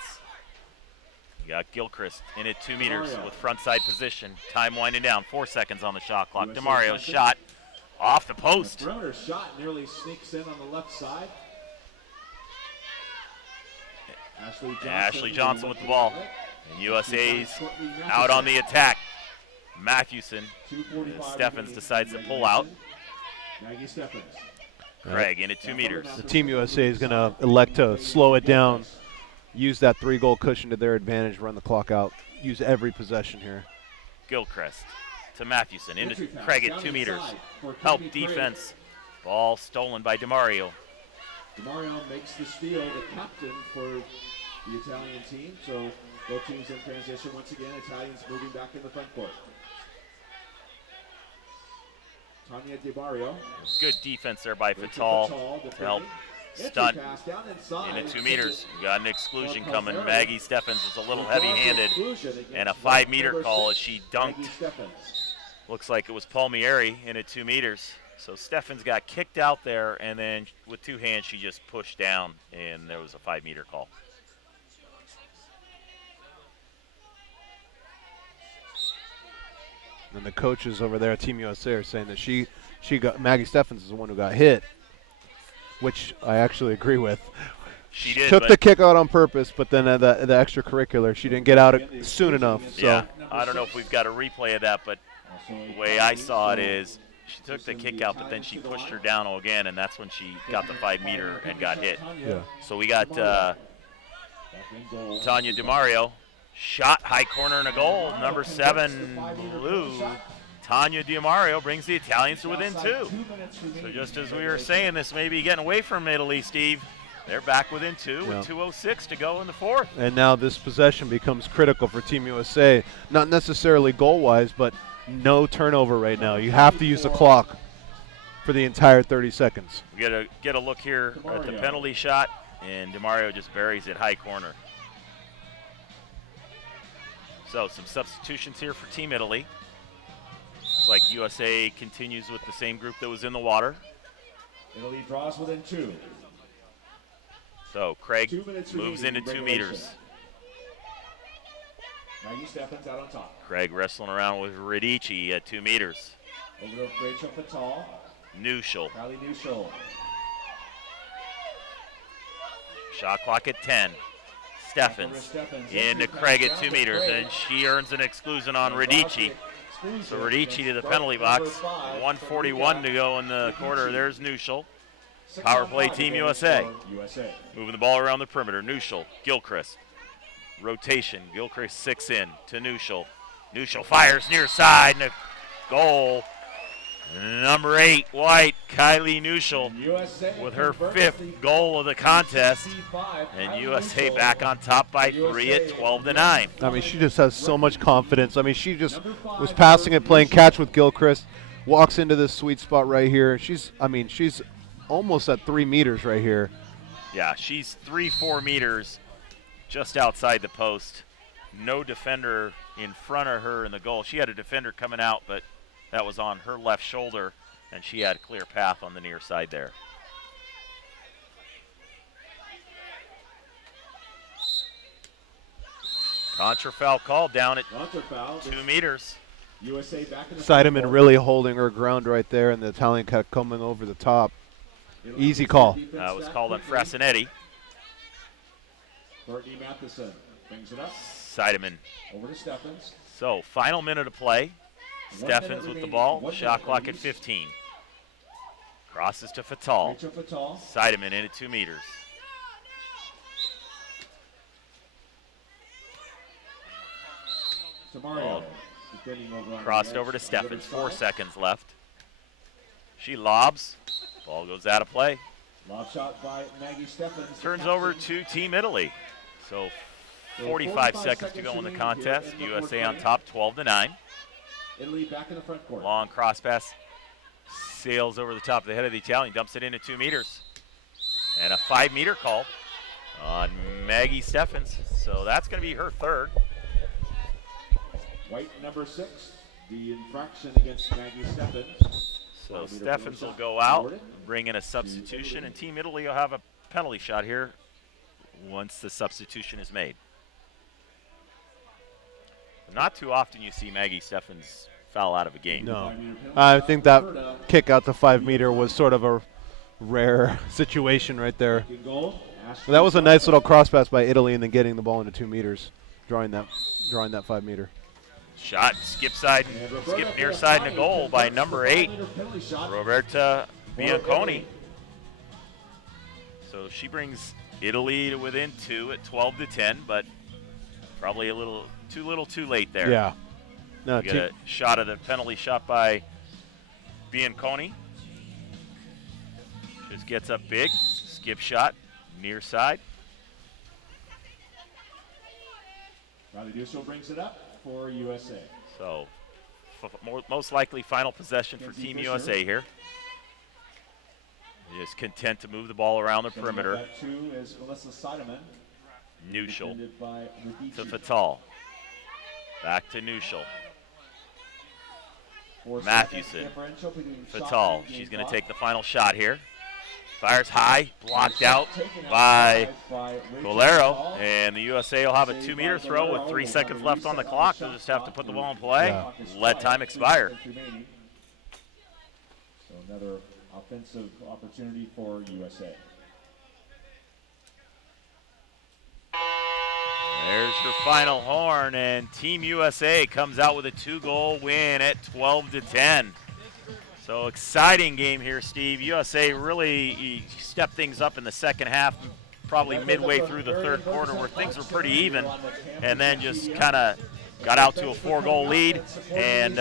You got Gilchrist in at 2 meters with front side position. Time winding down, 4 seconds on the shot clock. DeMario's shot off the post. Perimeter shot nearly sneaks in on the left side. Ashley Johnson with the ball. And USA's out on the attack. Matthewson. Steffens decides to pull out. Maggie Steffens. Craig in at 2 meters. The Team USA is going to elect to slow it down, use that 3-goal cushion to their advantage, run the clock out, use every possession here. Gilchrist to Matthewson, into Craig at 2 meters. Help defense. Ball stolen by DeMario. DeMario makes the steal, the captain for the Italian team. So both teams in transition once again. Italians moving back in the front court. Tanya DeMario. Good defense there by Fatal to help stunt in at 2 meters. We got an exclusion coming. Maggie Steffens was a little heavy-handed, and a 5-meter call as she dunked. Looks like it was Palmieri in at 2 meters. So Steffens got kicked out there, and then with 2 hands she just pushed down, and there was a 5-meter call. And the coaches over there at Team USA are saying that Maggie Steffens is the one who got hit, which I actually agree with. She did, took the kick out on purpose, but then the extracurricular, she didn't get out soon enough. So. Yeah, I don't know if we've got a replay of that, but the way I saw it is she took the kick out, but then she pushed her down again, and that's when she got the 5-meter and got hit. Yeah. So we got Tanya DeMario. Shot, high corner and a goal. Number 7, blue. Tanya DiMario brings the Italians to within 2. So just as we were saying, this may be getting away from Italy, Steve. They're back within 2 Yeah. with 2:06 to go in the fourth. And now this possession becomes critical for Team USA. Not necessarily goal-wise, but no turnover right now. You have to use the clock for the entire 30 seconds. We get a look here at the penalty shot, and DeMario just buries it high corner. So some substitutions here for Team Italy. Looks like USA continues with the same group that was in the water. Italy draws within 2. So Craig 2 minutes moves remaining into in 2 regulation. meters. Maggie Steffens out on top. Craig wrestling around with Radici at 2 meters. Over to Rachel Fatal. Nuschel. Kylie Nuschel. Shot clock at 10. Steffens into Craig at 2 meters, and she earns an exclusion on Radici. So Radici to the penalty box. 1:41 to go in the quarter. There's Nuschel. Power play Team USA. Moving the ball around the perimeter. Nuschel, Gilchrist. Rotation. Gilchrist 6 in to Nuschel. Nuschel fires near side and a goal. Number 8, White, Kylie Nuschel, with her 5th goal of the contest. And USA back on top by 3 at 12-9. I mean, she just has so much confidence. I mean, she just was passing it, playing catch with Gilchrist, walks into this sweet spot right here. She's almost at 3 meters right here. Yeah, she's 3-4 meters just outside the post. No defender in front of her in the goal. She had a defender coming out, but that was on her left shoulder, and she had a clear path on the near side there. Contra foul called down at 2 meters. USA back in the Seidemann really holding her ground right there, and the Italian cut coming over the top. Easy call. That was called on Frasinetti. Courtney Matheson brings it up. Seidemann. Over to Steffens. So, final minute of play. 1 minute Steffens with the remaining. ball. 1 Shot minute clock at remaining. 15. Crosses to Fatal. Rachel Fatal. Seidemann in at 2 meters. Samario. Defending over on Crossed the over to edge on the Steffens. other 4 side. seconds left. She lobs. Ball goes out of play. Lob shot by Maggie Steffens. Turns over to Team Italy. So 45 seconds to go in the contest. USA on top 12-9. Italy back in the front court. Long cross pass. Sails over the top of the head of the Italian. Dumps it into 2 meters. And a 5-meter call on Maggie Steffens. So that's going to be her 3rd. White number 6. The infraction against Maggie Steffens. So Steffens will go out, bring in a substitution, and Team Italy will have a penalty shot here once the substitution is made. Not too often you see Maggie Steffens foul out of a game. No. I think that kick out to 5 meter was sort of a rare situation right there. That was a nice little cross pass by Italy and then getting the ball into 2 meters, drawing that 5 meter. Shot, skip near side and a goal by number 8, Roberta Bianconi. So she brings Italy to within 2 at 12-10, but probably a little too late there. Yeah. No, Get a shot of the penalty shot by Bianconi. Just gets up big, skip shot, near side. Riley Dusso brings it up for USA. So most likely final possession for Team USA here. Is content to move the ball around the perimeter. That 2 is Melissa Seidemann. Nuschel Defended by Radici. to Fatal. Back to Nuschel. 4 seconds Matthewson. differential between shot Fatal. and game She's going to clock. take the final shot here. Fires high, blocked Shot out taken by Rachel Bolero, Fatal. and the USA will have a 2-meter throw with 3 seconds left on the clock. They'll just have to put the ball in play, Yeah. let time expire. So another offensive opportunity for USA. There's your final horn, and Team USA comes out with a 2-goal win at 12-10. So exciting game here, Steve. USA really stepped things up in the second half, probably midway through the 3rd quarter where things were pretty even, and then just kind of got out to a 4-goal lead and,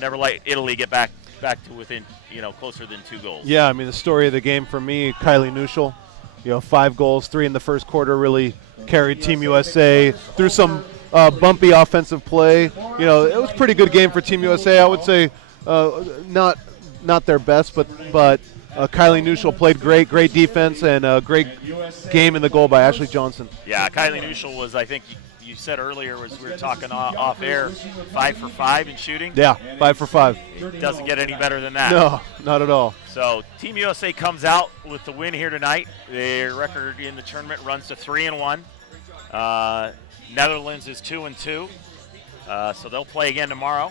never let Italy get back to within, closer than 2 goals. Yeah, I mean, the story of the game for me, Kylie Nuschel, 5 goals, 3 in the first quarter, really carried Team USA through some bumpy offensive play. It was a pretty good game for Team USA. I would say not their best, but Kylie Neuschel played great defense, and a great game in the goal by Ashley Johnson. Yeah, Kylie Neuschel was, I think you said earlier, as we were talking off air, 5 for 5 in shooting. Yeah, 5 for 5. It doesn't get any better than that. No, not at all. So Team USA comes out with the win here tonight. Their record in the tournament runs to 3-1. Netherlands is 2-2. So they'll play again tomorrow,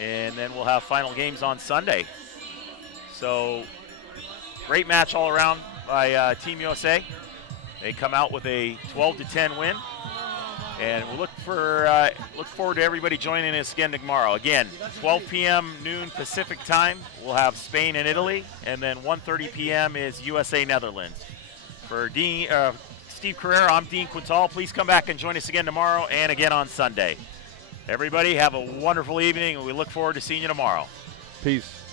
and then we'll have final games on Sunday. So great match all around by Team USA. They come out with a 12-10 win, and we'll look forward to everybody joining us again tomorrow. Again, 12 p.m. noon Pacific time. We'll have Spain and Italy, and then 1:30 p.m. is USA Netherlands. For Steve Carrera, I'm Dean Quintal. Please come back and join us again tomorrow and again on Sunday. Everybody have a wonderful evening, and we look forward to seeing you tomorrow. Peace.